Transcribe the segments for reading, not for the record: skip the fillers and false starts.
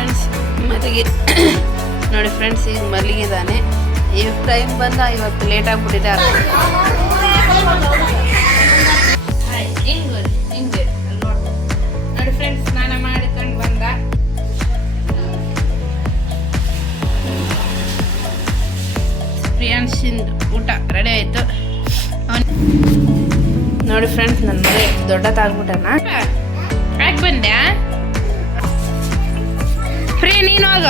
Friends ಮಲ್ಲಿಗೆ ನೋಡಿ friends, ಈಗ ಮಲ್ಲಿಗಿದ್ದಾನೆ. ಈಗ ಟೈಮ್ ಬಂದ, ಇವತ್ತು ಲೇಟ್ ಆಗಿಬಿಟ್ಟಿದೆ. ಹಿಂಗೆ ನೋಡಿ ಫ್ರೆಂಡ್ಸ್, ಸ್ನಾನ ಮಾಡಿಕೊಂಡು ಬಂದ. ಪ್ರಿಯಾಂಶಿಂದು ಊಟ ರೆಡಿ ಆಯಿತು. ನೋಡಿ ಫ್ರೆಂಡ್ಸ್, ನನ್ನ ಮನೆ ದೊಡ್ಡದಾಗ್ಬಿಟ್ಟನ. ಯಾಕೆ ಬಂದ್ಯಾ? ಫ್ರೀ ನೀನು ಹೋಗ.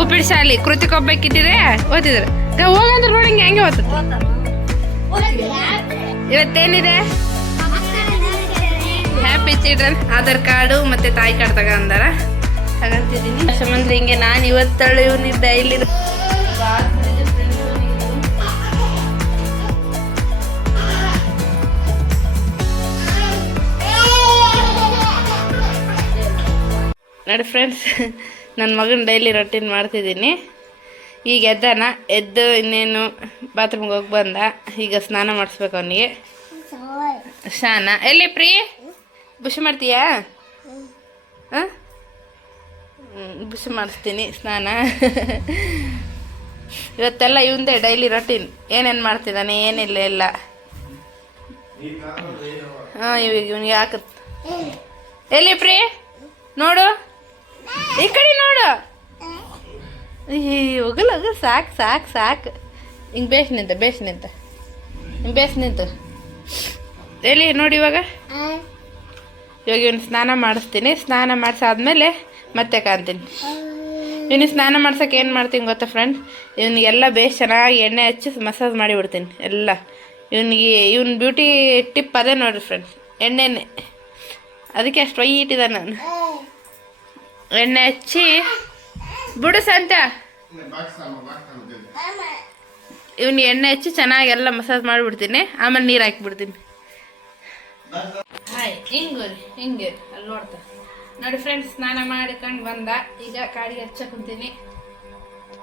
ಉಪ್ಪಿಟ್ಟು ಶಾಲಿ ಕೃತಿಕ್ ಹೋಗ್ಬೇಕಿದ್ದಿದೆ, ಓದಿದ್ರೆ ಹೋಗಂದ್ರೆ ನೋಡಿ ಹೆಂಗೆ ಓದ್ತದೆ. ಇವತ್ತೇನಿದೆ? ಹ್ಯಾಪಿ ಚಿಲ್ಡ್ರನ್ ಆಧಾರ್ ಕಾರ್ಡು ಮತ್ತು ತಾಯಿ ಕಾರ್ಡ್ ತಗೊಂಡಾರ, ತಗೊಂತಿದ್ದೀನಿ. ಸಂಬಂಧ ಹಿಂಗೆ ನಾನು ಇವತ್ತಳು ಇವನಿದ್ದ ಇಲ್ಲಿ ನೋಡಿ ಫ್ರೆಂಡ್ಸ್, ನನ್ನ ಮಗನ ಡೈಲಿ ರೊಟೀನ್ ಮಾಡ್ತಿದ್ದೀನಿ. ಈಗ ಎದ್ದು ಇನ್ನೇನು ಬಾತ್ರೂಮ್ಗೆ ಹೋಗಿ ಬಂದ. ಈಗ ಸ್ನಾನ ಮಾಡಿಸ್ಬೇಕು ಅವನಿಗೆ. ಸ್ನಾನ ಎಲ್ಲಿ ಪ್ರೀ? ಬುಷ್ ಮಾಡ್ತೀಯಾ? ಹಾಂ, ಬುಷ್ ಮಾಡಿಸ್ತೀನಿ ಸ್ನಾನ. ಇವತ್ತೆಲ್ಲ ಇವಂದೇ ಡೈಲಿ ರೊಟೀನ್. ಏನೇನು ಮಾಡ್ತಿದ್ದಾನೆ ಏನಿಲ್ಲ ಎಲ್ಲ. ಹಾಂ, ಇವಾಗ ಇವನಿಗೆ ಹಾಕತ್. ಎಲ್ಲಿ ಪ್ರೀ? ನೋಡು, ಈ ಕಡೆ ನೋಡು. ಹೋಗಲ್ಲ ಹೋಗ, ಸಾಕು ಸಾಕು ಸಾಕು. ಹಿಂಗೆ ಬೇಸ್ ನಿಂತ ಎಲ್ಲಿ ನೋಡಿ. ಇವಾಗ ಇವನು ಸ್ನಾನ ಮಾಡಿಸ್ತೀನಿ. ಸ್ನಾನ ಮಾಡಿಸಾದ್ಮೇಲೆ ಮತ್ತೆ ಕಾಣ್ತೀನಿ. ಇವನಿಗೆ ಸ್ನಾನ ಮಾಡ್ಸೋಕೆ ಏನು ಮಾಡ್ತೀನಿ ಗೊತ್ತಾ ಫ್ರೆಂಡ್ಸ್? ಇವನಿಗೆಲ್ಲ ಬೇಸ್ ಚೆನ್ನಾಗಿ ಎಣ್ಣೆ ಹಚ್ಚಿ ಮಸಾಜ್ ಮಾಡಿಬಿಡ್ತೀನಿ ಎಲ್ಲ. ಇವನ್ ಬ್ಯೂಟಿ ಟಿಪ್ ಅದೇ ನೋಡಿರಿ ಫ್ರೆಂಡ್ಸ್, ಎಣ್ಣೆನೇ. ಅದಕ್ಕೆ ಅಷ್ಟು ವೈಟಿದೆ. ನಾನು ಎಣ್ಣೆ ಹಚ್ಚಿ ಬಿಡು ಸಂತ. ಇವನು ಎಣ್ಣೆ ಹಚ್ಚಿ ಚೆನ್ನಾಗಿ ಎಲ್ಲ ಮಸಾಜ್ ಮಾಡಿಬಿಡ್ತೀನಿ. ಆಮೇಲೆ ನೀರು ಹಾಕಿಬಿಡ್ತೀನಿ. ಹಾಯ್, ಹಿಂಗೆ ಅಲ್ಲಿ ನೋಡ್ತಾ ನೋಡಿ ಫ್ರೆಂಡ್ಸ್, ಸ್ನಾನ ಮಾಡಿಕೊಂಡು ಬಂದ. ಈಗ ಕಾಡಿಗೆ ಹಚ್ಚ ಕುಂತೀನಿ.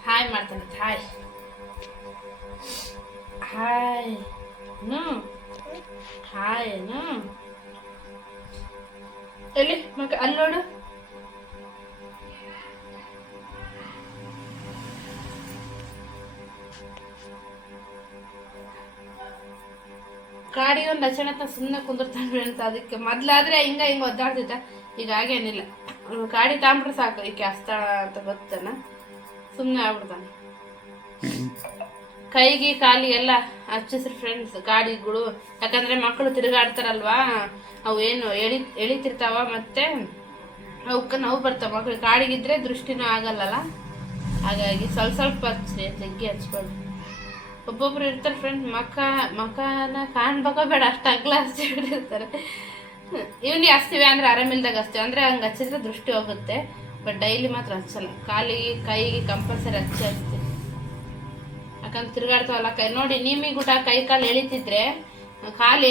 ಹಾಯ್ ಮಾಡ್ತಾನೆ. ಹಾಯ್ ಹಾಯ್ ಹಾಯ್ ಎಲ್ಲಿ ಮಕ್ಕ ಅಲ್ಲಿ ನೋಡು. ಕಾಡಿಗೆ ಒಂದು ಲಕ್ಷಣತ್ತ ಸುಮ್ಮನೆ ಕುಂದಿರ್ತಾನೆ ಅಂತ. ಅದಕ್ಕೆ ಮೊದ್ಲಾದ್ರೆ ಹಿಂಗೆ ಒದ್ದಾಡ್ತಿದ್ದ. ಈಗ ಹಾಗೇನಿಲ್ಲ. ಕಾಡಿ ತಾಂಬಿಟ್ರೆ ಸಾಕು, ಈಕೆ ಹಸ್ತಾಳ ಅಂತ ಗೊತ್ತಾನ, ಸುಮ್ಮನೆ ಆಗ್ಬಿಡ್ತಾನೆ. ಕೈಗೆ ಕಾಲಿಗೆಲ್ಲ ಹಚ್ಚಿಸ್ರಿ ಫ್ರೆಂಡ್ಸ್ ಗಾಡಿಗಳು. ಯಾಕಂದ್ರೆ ಮಕ್ಕಳು ತಿರುಗಾಡ್ತಾರಲ್ವಾ, ಅವು ಏನು ಎಳಿತಿರ್ತಾವ, ಮತ್ತೆ ಅವಕ್ಕೆ ನೋವು ಬರ್ತಾವ. ಮಕ್ಕಳು ಕಾಡಿಗಿದ್ರೆ ದೃಷ್ಟಿನೂ ಆಗಲ್ಲಲ್ಲ. ಹಾಗಾಗಿ ಸ್ವಲ್ಪ ಹಚ್ಚ್ರಿ, ಜಗ್ಗಿ ಹಚ್ಕೊಳ್ರಿ. ಒಬ್ಬೊಬ್ರು ಇರ್ತಾರೆ ಫ್ರೆಂಡ್ಸ್, ಮಕ್ಕನ ಕಾಣ್ಬೇಕೋ ಬೇಡ ಅಷ್ಟು ಅಗ್ಲ ಹಚ್ಚಿಬಿಟ್ಟಿರ್ತಾರೆ. ಇವನಿಗೆ ಹಚ್ತೀವಿ ಅಂದ್ರೆ ಆರಾಮಿಲ್ದಾಗ ಹಚ್ತೀವಿ, ಅಂದ್ರೆ ಹಂಗೆ ಹಚ್ಚಿದ್ರೆ ದೃಷ್ಟಿ ಹೋಗುತ್ತೆ. ಬಟ್ ಡೈಲಿ ಮಾತ್ರ ಹಚ್ಚಲ್ಲ. ಕಾಲಿಗೆ ಕೈಗೆ ಕಂಪಲ್ಸರಿ ಹಚ್ತೀವಿ. ಯಾಕಂದ್ರೆ ತಿರುಗಾಡ್ತಾವಲ್ಲ ಕೈ. ನೋಡಿ, ನಿಮಗೆ ಊಟ ಕೈ ಕಾಲು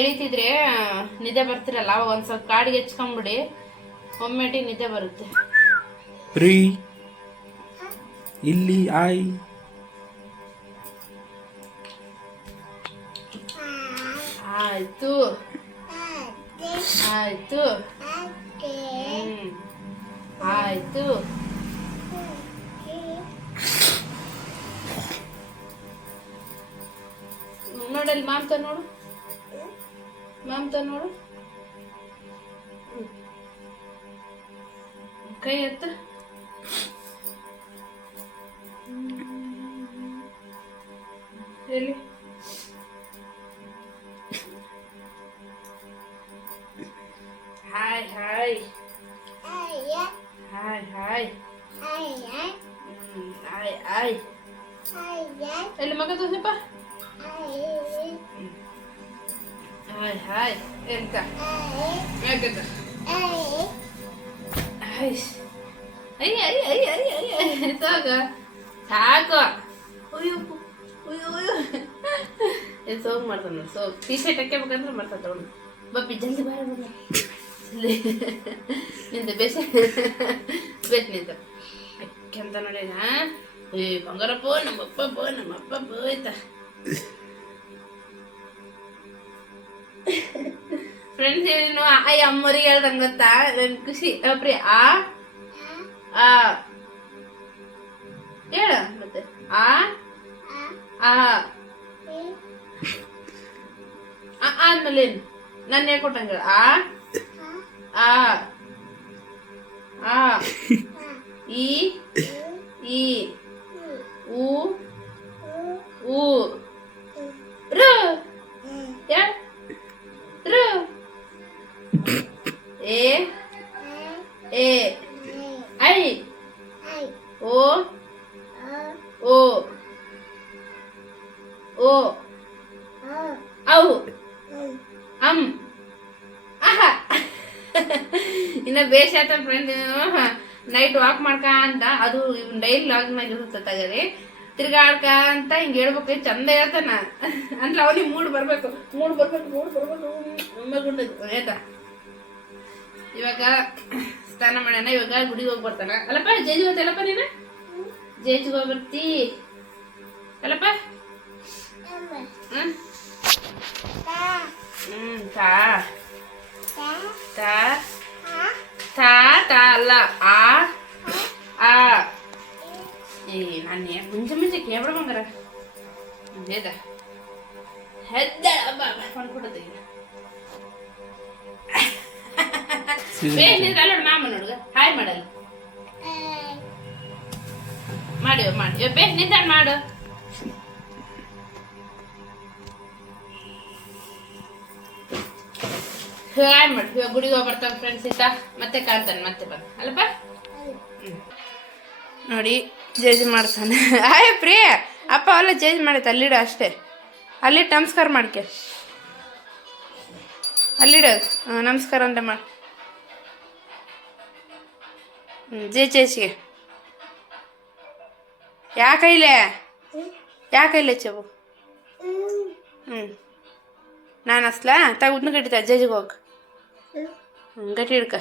ಎಳಿತಿದ್ರೆ ನಿದ್ದೆ ಬರ್ತಿರಲ್ಲ, ಅವಾಗ ಒಂದು ಸ್ವಲ್ಪ ಕಾಡಿಗೆ ಹಚ್ಕೊಂಬಿಡಿ, ಒಮ್ಮೆಟಿಗೆ ನಿದ್ದೆ ಬರುತ್ತೆ. ಇಲ್ಲಿ ಆಯ್ ಆಯ್ತು ಆಯ್ತು ಆಯ್ತು. ನೋಡಲ್ಲಿ ಮಾಮ್ತ ನೋಡು, ಕೈ ಎತ್ತ. ಎಲ್ಲಿ hi hi hi hi hi hi. ಎಲ್ಲಿ ಮಗ ತೋಸಪ್ಪ. ಹಾಯ್ ಹಾಯ್ ಎಂತ ಯಾಕಂತ ಸಾಕು. ಸೋಗ್ ಮಾಡ್ತಾನ. ಸೋಗ್ ಟೀ ಶರ್ಟ್ ಹಾಕ್ಬೇಕಂದ್ರೆ ಮಾಡ್ತಾನೆ. ತಗೊಂಡು ಬಪ್ಪಿ ಜಲ್ದಿ ಬಾರ ನಿಂತ ಬೇಸ ನಿಂತ ಕೆಂತ ನೋಡಿ. ಬಂಗಾರಪ್ಪ ನಮ್ಮಪ್ಪ ಆಯ್ತ ಫ್ರೆಂಡ್ಸ್. ಅಮ್ಮರಿಗೆ ಹೇಳ್ದಂಗೆ ಗೊತ್ತಾ, ನನ್ ಖುಷಿ. ಪ್ರಿಯ ಆ ಹೇಳ ಮತ್ತೆ ಆ ಆ ಆದ್ಮೇಲೆ ಏನು ನಾನು ಹೇಳ್ಕೊಟ್ಟಂಗ ಆ ಆ ಆ ಈ ಈ ಊ ಊ ರು ಹೇಳ ರು ಎ ಎ ಐ ಓ ಓ ಓ ಔ ಅಂ ಆಹ ಇನ್ನ ಬೇಷ್ ಆಯ್ತ ಫ್ರೆಂಡ್ ನೈಟ್ ವಾಕ್ ಮಾಡ್ಕ ಅಂತ ಅದು ಡೈಲಿ ಲಾಗ್ನಾಗ ಇರುತ್ತೆ ತಗರಿ ತಿರ್ಗಾಡ್ಕ ಅಂತ ಹಿಂಗೆ ಹೇಳ್ಬೇಕು ಚಂದ ಹೇಳ್ತಾನ ಅಂದ್ರೆ ಅವನಿಗೆ ಮೂಡ್ ಬರ್ಬೇಕು ಆಯ್ತಾ ಇವಾಗ ಸ್ನಾನ ಮಾಡ್ಯಾನ ಇವಾಗ ಗುಡಿಗೆ ಹೋಗಿ ಬರ್ತಾನ ಅಲ್ಲಪ್ಪ ಜೇಜಿಗೆ ಹೋಗ್ತಲ್ಲಪ್ಪ ನೀನು ಜೇಜಿಗೆ ಹೋಗಿ ಬರ್ತಿ ಅಲ್ಲಪ್ಪ ತಾ ತಾ ತಾ ತಾ ಅಲ್ಲ ಆ ಆ ಏ ನಾನು ಮುಂಚೆ ಕೇಳ್ಬಿಡ ಮಂಗಾರ ಹೇದ ಹೆದ್ದ ಕೊಂಡ್ಬಿಡೋದು ಬೇಗ ಅಲ್ಲ ಮಾಮ ನೋಡುಗ ಹಾಯ್ ಮಾಡಲ್ಲ ಮಾಡಿ ಮಾಡಿ ಬೇಗ ನಿಂತಾಣ ಮಾಡು ಹಾಯ್ ಮಾಡಿ ಇವಾಗ ಗುಡಿಗೆ ಹೋಗಿ ಬರ್ತಾನೆ ಫ್ರೆಂಡ್ಸ್ ಇತ್ತ ಮತ್ತೆ ಕಾಣ್ತಾನೆ ಮತ್ತೆ ಬಂದು ಅಲ್ಲಪ್ಪ ನೋಡಿ ಜೇಜ್ ಮಾಡ್ತಾನೆ ಆಯ್ ಪ್ರಿಯ ಅಪ್ಪ ಅಲ್ಲ ಜೇಜ್ ಮಾಡೈತೆ ಅಲ್ಲಿಡ ಅಷ್ಟೇ ಅಲ್ಲಿಟ್ಟು ನಮಸ್ಕಾರ ಮಾಡ್ಕೆ ಅಲ್ಲಿಡೋದು ನಮಸ್ಕಾರ ಅಂತ ಮಾಡಿ ಜೇಜಿಗೆ ಯಾಕೈಲೆ ಚೆವು ನಾನು ಅಸ್ಲಾ ತಗ ಉದ್ನ ಕಟ್ಟಿತ ಜೇಜಿಗೆ ಹೋಗಿ ಗಟ್ಟಿ ಹಿಡ್ಕ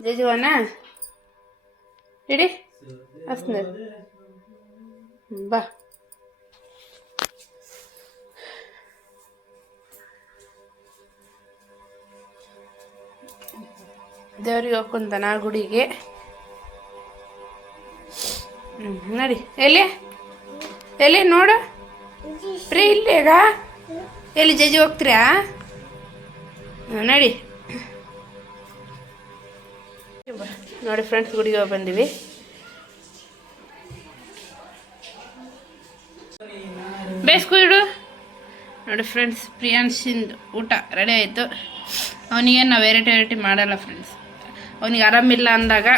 ಜೇಜಿವನ ಇಡಿ ಅಸ್ನ ಬಾ ದೇವ್ರಿಗೆ ಹೋಗ್ಕೊಂತಾನ ಗುಡಿಗೆ ನಡಿ ಎಲ್ಲಿ ನೋಡು ಪ್ರೀ ಇಲ್ಲೇಗ ಎಲ್ಲಿ ಜಜ್ಜಿ ಹೋಗ್ತೀರಾ ನಡಿ ನೋಡಿ ಫ್ರೆಂಡ್ಸ್ ಗುಡಿಗೆ ಹೋಗಿ ಬಂದೀವಿ ಬೇಸ್ಕು ಇಡು ನೋಡಿ ಫ್ರೆಂಡ್ಸ್ ಪ್ರಿಯಾಂಶಿಂದು ಊಟ ರೆಡಿ ಆಯಿತು ಅವನಿಗೇನು ನಾವು ವೆರೈಟಿ ಮಾಡಲ್ಲ ಫ್ರೆಂಡ್ಸ್ ಅವನಿಗೆ ಆರಾಮಿಲ್ಲ ಅಂದಾಗ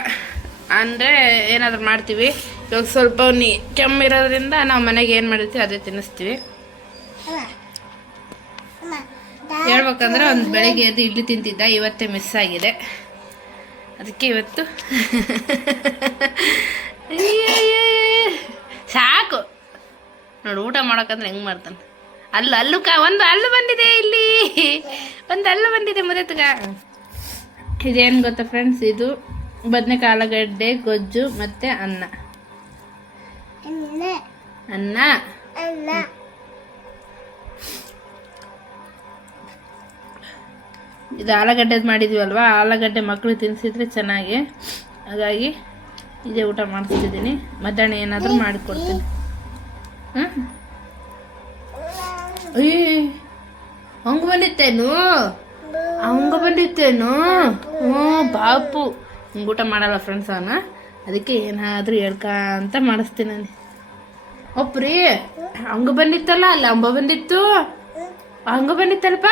ಅಂದರೆ ಏನಾದರೂ ಮಾಡ್ತೀವಿ ಇವಾಗ ಸ್ವಲ್ಪ ಅವನಿಗೆ ಕೆಮ್ಮಿರೋದ್ರಿಂದ ನಾವು ಮನೆಗೆ ಏನು ಮಾಡಿರ್ತೀವಿ ಅದೇ ತಿನ್ನಿಸ್ತೀವಿ ಹೇಳ್ಬೇಕಂದ್ರೆ ಒಂದು ಬೆಳಗ್ಗೆ ಎದ್ದು ಇಡ್ಲಿ ತಿಂತಿದ್ದ ಇವತ್ತೇ ಮಿಸ್ ಆಗಿದೆ ಅದಕ್ಕೆ ಇವತ್ತು ಸಾಕು ನೋಡು ಊಟ ಮಾಡೋಕ್ಕಂದ್ರೆ ಹೆಂಗೆ ಮಾಡ್ತಾನೆ ಒಂದು ಹಲ್ಲು ಬಂದಿದೆ ಇಲ್ಲಿ ಒಂದು ಹಲ್ಲು ಬಂದಿದೆ ಮುದತ್ಗ ಇದೇನು ಗೊತ್ತಾ ಫ್ರೆಂಡ್ಸ್ ಇದು ಬದನೆಕಾಯಿ ಆಲೂಗಡ್ಡೆ ಗೊಜ್ಜು ಮತ್ತು ಅನ್ನ ಇದು ಆಲೂಗಡ್ಡೆದು ಮಾಡಿದ್ವಲ್ವ ಆಲೂಗಡ್ಡೆ ಮಕ್ಕಳು ತಿನ್ನಿಸಿದ್ರೆ ಚೆನ್ನಾಗಿ ಹಾಗಾಗಿ ಇದೇ ಊಟ ಮಾಡಿಸ್ತಿದ್ದೀನಿ ಮಧ್ಯಾಹ್ನ ಏನಾದರೂ ಮಾಡಿಕೊಡ್ತೀನಿ ಹಂಗೆ ಬಂದಿತ್ತೇನು ಹ್ಞೂ ಬಾಪು ಹಿಂಗೆ ಊಟ ಮಾಡಲ್ಲ ಫ್ರೆಂಡ್ಸ್ ಅವನ ಅದಕ್ಕೆ ಏನಾದರೂ ಹೇಳ್ಕಂತ ಮಾಡಿಸ್ತೀನಿ ನಾನು ಒಪ್ಪ್ರಿ ಹಂಗೆ ಬಂದಿತ್ತಲ್ಲ ಅಲ್ಲ ಅಂಬ ಬಂದಿತ್ತು ಹಂಗೆ ಬಂದಿತ್ತಲ್ಲಪ್ಪ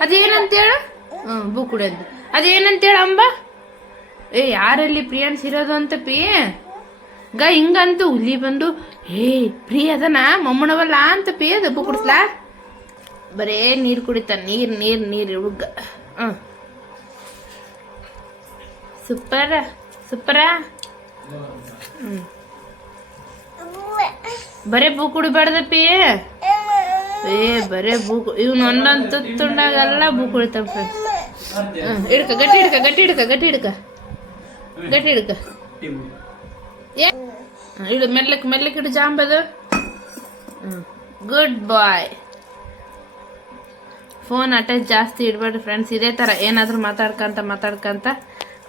ಅದೇನಂತೇಳು ಬೂ ಕುಡಿಯೋದು ಅದೇನಂತೇಳು ಅಂಬ ಯಾರಲ್ಲಿ ಪ್ರಿಯಾನ್ಸ್ ಇರೋದು ಅಂತ ಪಿ ಹಿಂಗಂತೂ ಹುಲಿ ಬಂದು ಪ್ರಿಯ ಅದನ ಮಮ್ಮಣವಲ್ಲ ಅಂತ ಪಿ ಅದು ಬೂ ಕುಡಿಸ್ಲಾ ಬರೇ ನೀರು ಕುಡಿತಾನೆ ನೀರು ಹುಗ್ಗ ಸೂಪರ ಬರೇ ಬೂ ಕುಡಿಬಾರ್ದಪ್ಪಿ ಬರೇ ಬೂ ಇವ್ನು ಒಂದೊಂದು ತುತ್ತುಂಡಾಗೆಲ್ಲ ಬೂ ಕುಡಿತಾನೆ ಫ್ರೆಂಡ್ಸ್ ಹಿಡ್ಕ ಗಟ್ಟಿ ಹಿಡ್ಕ ಇಡು ಮೆಲ್ಲಕ್ಕೆ ಇಡು ಜಾಂಬದು ಗುಡ್ ಬಾಯ್ ಫೋನ್ ಅಟ್ಯಾಚ್ ಜಾಸ್ತಿ ಇಡಬೇಡ್ರಿ ಫ್ರೆಂಡ್ಸ್ ಇದೇ ಥರ ಏನಾದರೂ ಮಾತಾಡ್ಕೊಂತ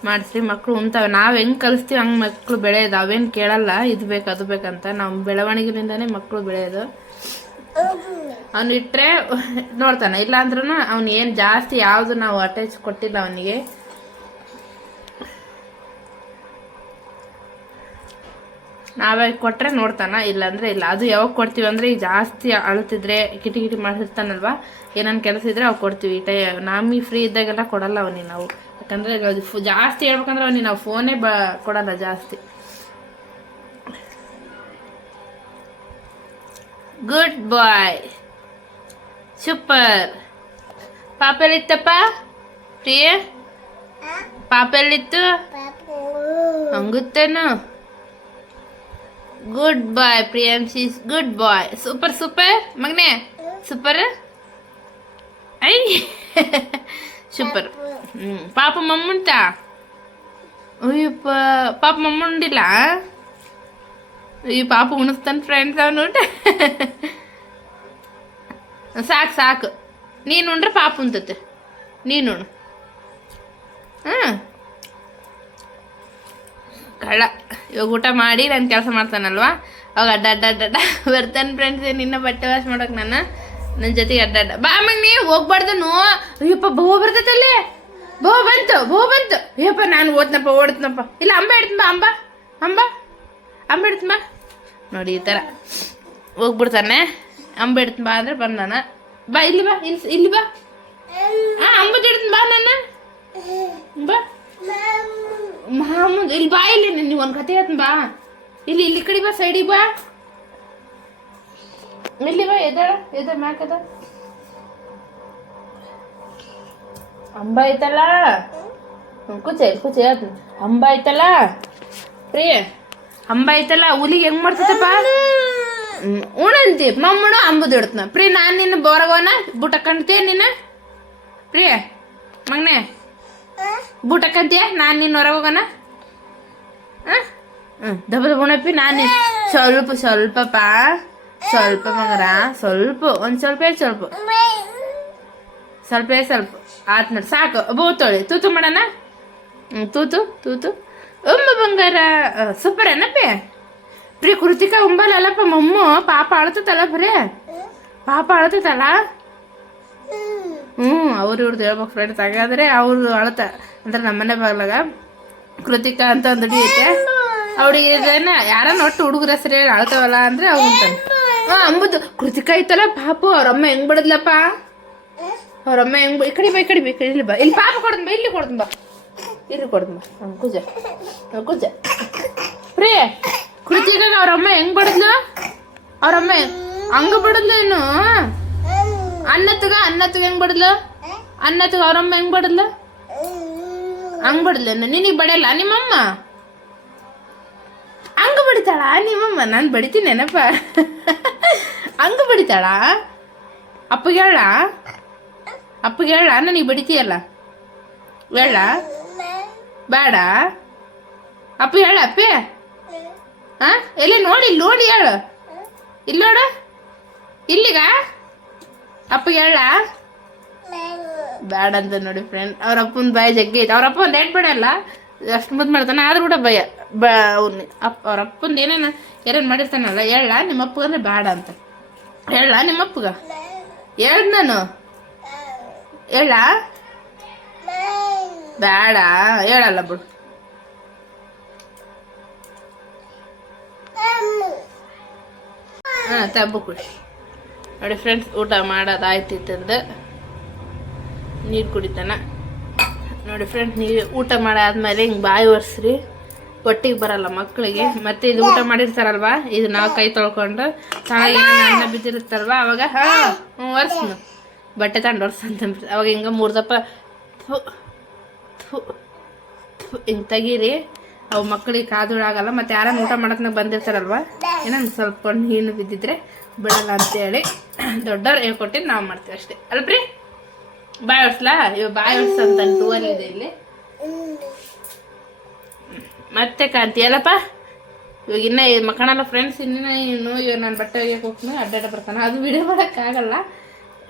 ಮಾಡಿಸ್ರಿ, ಮಕ್ಕಳು ಉಣ್ತಾವೆ. ನಾವು ಹೆಂಗೆ ಕಲಿಸ್ತೀವಿ ಹಂಗೆ ಮಕ್ಕಳು ಬೆಳೆಯೋದು. ಅವೇನು ಕೇಳಲ್ಲ ಇದು ಬೇಕು ಅದು ಬೇಕಂತ. ನಮ್ಮ ಬೆಳವಣಿಗೆಯಿಂದನೇ ಮಕ್ಕಳು ಬೆಳೆಯೋದು. ಅವ್ನು ಇಟ್ಟರೆ ನೋಡ್ತಾನೆ, ಇಲ್ಲ ಅಂದ್ರೂ ಅವ್ನು ಏನು ಜಾಸ್ತಿ ಯಾವುದು ನಾವು ಅಟ್ಯಾಚ್ ಕೊಟ್ಟಿಲ್ಲ ಅವನಿಗೆ. ನಾವೇ ಕೊಟ್ಟರೆ ನೋಡ್ತಾನ, ಇಲ್ಲಾಂದರೆ ಇಲ್ಲ. ಅದು ಯಾವಾಗ ಕೊಡ್ತೀವಿ ಅಂದರೆ ಈಗ ಜಾಸ್ತಿ ಅಳುತ್ತಿದ್ರೆ ಕಿಟಿ ಕಿಟಿ ಮಾಡಿರ್ತಾನಲ್ವ, ಏನನ್ನ ಕೆಲಸ ಇದ್ರೆ ಅವು ಕೊಡ್ತೀವಿ. ನಮಗೆ ಫ್ರೀ ಇದ್ದಾಗೆಲ್ಲ ಕೊಡಲ್ಲ ಅವನಿಗೆ ನಾವು. ಯಾಕಂದರೆ ಜಾಸ್ತಿ ಹೇಳ್ಬೇಕಂದ್ರೆ ಅವನಿಗೆ ನಾವು ಫೋನೇ ಕೊಡಲ್ಲ ಜಾಸ್ತಿ. ಗುಡ್ ಬಾಯ್, ಸೂಪರ್. ಪಾಪ ಎಲ್ಲಿತ್ತಪ್ಪ ಪ್ರಿಯ? ಪಾಪ ಎಲ್ಲಿತ್ತು ಹಂಗುತ್ತೇನು? ಗುಡ್ ಬಾಯ್ ಪ್ರಿಯಾಂಶೀಸ್, ಗುಡ್ ಬಾಯ್. ಸೂಪರ್ ಸೂಪರ್ ಮಗನೇ, ಸೂಪರ್. I super. ಪಾಪ ಮಮ್ಮುಂಟ? ಅಯ್ಯಪ್ಪ, ಪಾಪ ಮಮ್ಮುಂಡಿಲ್ಲ? ಅಯ್ಯೋ ಪಾಪ ಉಣಿಸ್ತಾನೆ ಫ್ರೆಂಡ್ಸ್ ಅವನು. ಸಾಕು ಸಾಕು, ನೀನು ಉಂಡ್ರೆ ಪಾಪ ಉಣ್ತತೆ. ನೀನು ಉಣ್ಣು. ಹಾಂ ಕಳ್ಳ. ಇವಾಗ ಊಟ ಮಾಡಿ ನಾನು ಕೆಲಸ ಮಾಡ್ತಾನಲ್ವ, ಅವಾಗ ಅಡ್ಡ ಬರ್ತಾನೆ ಫ್ರೆಂಡ್ಸ್. ನಿನ್ನ ಬಟ್ಟೆ ವಾಶ್ ಮಾಡೋಕೆ ನನ್ನ ಜೊತೆಗೆ ಅಡ್ಡ ಬಾ ಅಮ್ಮಗೆ. ನೀವು ಹೋಗ್ಬಾರ್ದನು. ಅಯ್ಯಪ್ಪ ಬಹು ಬರ್ತೈತಲ್ಲಿ, ಬಹು ಬಂತು. ಅಯ್ಯಪ್ಪ ನಾನು ಓಡ್ತನಪ್ಪ. ಇಲ್ಲ ಅಂಬ ಇಡ್ತೀನಿ ಬಾ, ಅಂಬ ಇಡ್ತೀನಿ ಬಾ. ನೋಡಿ ಈ ಥರ ಹೋಗ್ಬಿಡ್ತಾನೆ. ಅಂಬ ಇಡ್ತೀನಿ ಬಾ ಅಂದರೆ ಬಂದಾನ. ಬಾ ಇಲ್ಲಿ ಬಾ, ಇಲ್ಲಿ ಬಾ. ಹಾಂ ಅಂಬದು ಇಡ್ತೀನಿ ಬಾ ನನ್ನ. ಬಾ ಮಾಮೂದು ಇಲ್ಲಿ ಬಾ. ಇಲ್ಲಿ ನೀವು ಒಂದು ಕತೆ ಹೇಳ್ತೀನಿ ಬಾ. ಇಲ್ಲಿ ಕಡೆ ಬಾ, ಸೈಡಿಗೆ ಬಾ. ಇಲ್ಲಿ ಬಾ, ಎದ ಮ್ಯಾಕದ ಅಂಬ ಐತಲ್ಲ. ಕುಚ ಹೇಳ್ತೀನಿ. ಅಂಬ ಐತಲ್ಲ ಪ್ರಿಯ, ಅಂಬ ಐತಲ್ಲ. ಹುಲಿಗೆ ಹೆಂಗ್ ಮಾಡ್ತೈತಪ್ಪ? ಉಣಂತಿ ಮಮ್ಮನು ಅಂಬುದು ಇಡ್ತನ. ಪ್ರಿಯ ನಾನು ನಿನ್ನ ಬೋರಗೋನ ಬೂಟ ಕಂಡ್ತೀಯ ನಿನ್ನ ಪ್ರಿಯ ಮಗನೇ? ಬೂಟ ಕಂತೀಯ? ನಾನು ನಿನ್ನ ಹೊರಗೆ ಹೋಗೋಣ. ದಬ್ಬ ಉಣಪ್ಪಿ. ನಾನು ಸ್ವಲ್ಪಪ್ಪ, ಸ್ವಲ್ಪ ಮಗರ, ಒಂದು ಸ್ವಲ್ಪ ಆತ್ ನೋಡಿ. ಸಾಕು ಬೋತೋಳಿ. ತೂತು ಮಾಡೋಣ. ತೂತು ಉಮ್ಮ ಬಂಗಾರ. ಸೂಪರ್ ಏನಪ್ಪಿ ಪ್ರಿಯ? ಕೃತಿಕಾ ಉಂಬಲ್ಲಪ್ಪ ಮಮ್ಮು. ಪಾಪ ಅಳ್ತತಲ್ಲ ಬರೇ, ಪಾಪ ಅಳ್ತತಲ್ಲ. ಅವ್ರು ಇವ್ರದ್ದು ಹೇಳ್ಬೇಕು ಫ್ರೆಂಡ್ಸ್. ಹಾಗಾದರೆ ಅವ್ರು ಅಳ್ತ ಅಂದ್ರೆ ನಮ್ಮನೆ ಬಾಗ್ಲಾಗ ಕೃತಿಕಾ ಅಂತ ಒಂದು ಹುಡುಗಿ ಐತೆ. ಅವಳಿಗೆ ಯಾರನ್ನ ಒಟ್ಟು ಹುಡುಗರ ಹೆಸರು ಹೇಳಿ ಅಳ್ತಾವಲ್ಲ ಅಂದರೆ ಅವ್ನು ಅಂತಾನೆ. ಅಂಬುದು ಕೃತಿಕಾ ಐತಲ್ಲ ಪಾಪು. ಅವ್ರಮ್ಮ ಹೆಂಗ್ ಬಡದ್ಲಪ್ಪ, ಅವ್ರಮ್ಮ ಹೆಂಗ್ ಈ ಕಡೆ ಬಾ, ಇಲ್ಲಿ ಬಾ. ಇಲ್ಲಿ ಪಾಪ ಕೊಡ್ತೀನಿ ಬಾ, ಇಲ್ಲಿ ಕೊಡ್ತೀನಿ ಬಾ. ಕುಜ ಪ್ರಿಯ ಕೃತಿಕಾಗ ಅವ್ರಮ್ಮ ಹೆಂಗ್ ಬಡದ್ಲು? ಅವ್ರಮ್ಮ ಹಂಗ ಬಡದ್ಲು. ಏನು ಅನ್ನತ್ಗ ಹೆಂಗ್ ಬಡದ್ಲು? ಅನ್ನತ್ಗ ಅವ್ರಮ್ಮ ಹೆಂಗ್ ಬಡದ್ಲು? ಹಂಗ್ ಬಡದ್ಲು. ನಿನಗೆ ಬಡಿಯಲ್ಲ ನಿಮ್ಮಮ್ಮ? ಹಂಗ ಬಡಿತಾಳ ನಿಮ್ಮಮ್ಮ? ನಾನು ಬಡಿತೀನಿ ಏನಪ್ಪ. ಹಂಗ ಬಡಿತಾಳ? ಅಪ್ಪಗೆ ಹೇಳ ನನಗೆ ಬಡಿತೀಯಲ್ಲ. ಹೇಳ ಬೇಡ. ಅಪ್ಪ ಹೇಳ ಅಪ್ಪಿ. ಎಲ್ಲಿ ನೋಡಿ ಹೇಳು. ಇಲ್ಲಿ ನೋಡು, ಇಲ್ಲಿಗ ಅಪ್ಪಗೆ ಹೇಳ ಬೇಡ ಅಂತ. ನೋಡಿ ಫ್ರೆಂಡ್, ಅವ್ರ ಅಪ್ಪನ ಭಯ ಜಗ್ಗಿ ಐತೆ. ಅವ್ರ ಅಪ್ಪ ಒಂದು ಏಟ್ ಬಿಡಲ್ಲ, ಅಷ್ಟು ಮುದ್ದು ಮಾಡ್ತಾನೆ. ಆದ್ರೂ ಕೂಡ ಭಯ ಅವ್ನ ಅವ್ರ ಅಪ್ಪಂದು ಏನೇನು ಮಾಡಿರ್ತಾನಲ್ಲ. ಹೇಳ ನಿಮ್ಮಪ್ಪಗಂದ್ರೆ ಬೇಡ ಅಂತ. ಹೇಳ ನಿಮ್ಮಪ್ಪಗ ಹೇಳ್ದು ನಾನು. ಹೇಳ ಬೇಡ, ಹೇಳಲ್ಲ ಬಿಡು. ತಬ್ಬು ಖುಷಿ. ನೋಡಿ ಫ್ರೆಂಡ್ಸ್, ಊಟ ಮಾಡೋದಾಯ್ತಿತ್ತಂದು ನೀರು ಕುಡಿತಾನ. ನೋಡಿ ಫ್ರೆಂಡ್ಸ್, ನೀವು ಊಟ ಮಾಡಾದ್ಮೇಲೆ ಹಿಂಗೆ ಬಾಯಿ ಒರೆಸ್ರಿ, ಒಟ್ಟಿಗೆ ಬರಲ್ಲ ಮಕ್ಕಳಿಗೆ. ಮತ್ತೆ ಇದು ಊಟ ಮಾಡಿರ್ತಾರಲ್ವ, ಇದು ನಾವು ಕೈ ತೊಳ್ಕೊಂಡು ಚೆನ್ನಾಗಿ ಅನ್ನ ಬಿದ್ದಿರುತ್ತಲ್ವ, ಅವಾಗ ಒರೆಸ್ನು ಬಟ್ಟೆ ತಗೊಂಡು ಒರೆಸಂತ. ಅವಾಗ ಹಿಂಗೆ 3 ದಪ್ಪ ಹಿಂಗೆ ತೆಗೀರಿ. ಅವು ಮಕ್ಕಳಿಗೆ ಕಾದುಳಾಗಲ್ಲ. ಮತ್ತು ಯಾರನ್ನ ಊಟ ಮಾಡೋಕೆ ಬಂದಿರ್ತಾರಲ್ವ, ಏನಂದ್ರೆ ಸ್ವಲ್ಪ ನೀನು ಬಿದ್ದಿದ್ರೆ ಬಿಡಲ್ಲ ಅಂತೇಳಿ ದೊಡ್ಡವ್ರು ಹೇಳ್ಕೊಟ್ಟಿದ್ದು ನಾವು ಮಾಡ್ತೀವಿ ಅಷ್ಟೇ ಅಲ್ಪ್ರಿ. ಬಾಯ್ ಹೊಡ್ಸ್ಲಾ? ಇವಾಗ ಬಾಯ್ ಹೊಡ್ಸಂತ ಟೂವಲ್ ಇದೆ ಇಲ್ಲಿ. ಮತ್ತೆ ಕಾಂತಿಯಲ್ಲಪ್ಪ ಇವಾಗ ಇನ್ನೂ ಮಕ್ಕಳಲ್ಲ ಫ್ರೆಂಡ್ಸ್. ಇನ್ನೂ ಇವಾಗ ನಾನು ಬಟ್ಟೆ ಒಗೆಯಕ್ಕೆ ಹೋಗ್ತೀನಿ, ಅಡ್ಡಾಡ ಬರ್ತಾನೆ. ಅದು ವಿಡಿಯೋ ಮಾಡೋಕ್ಕಾಗಲ್ಲ,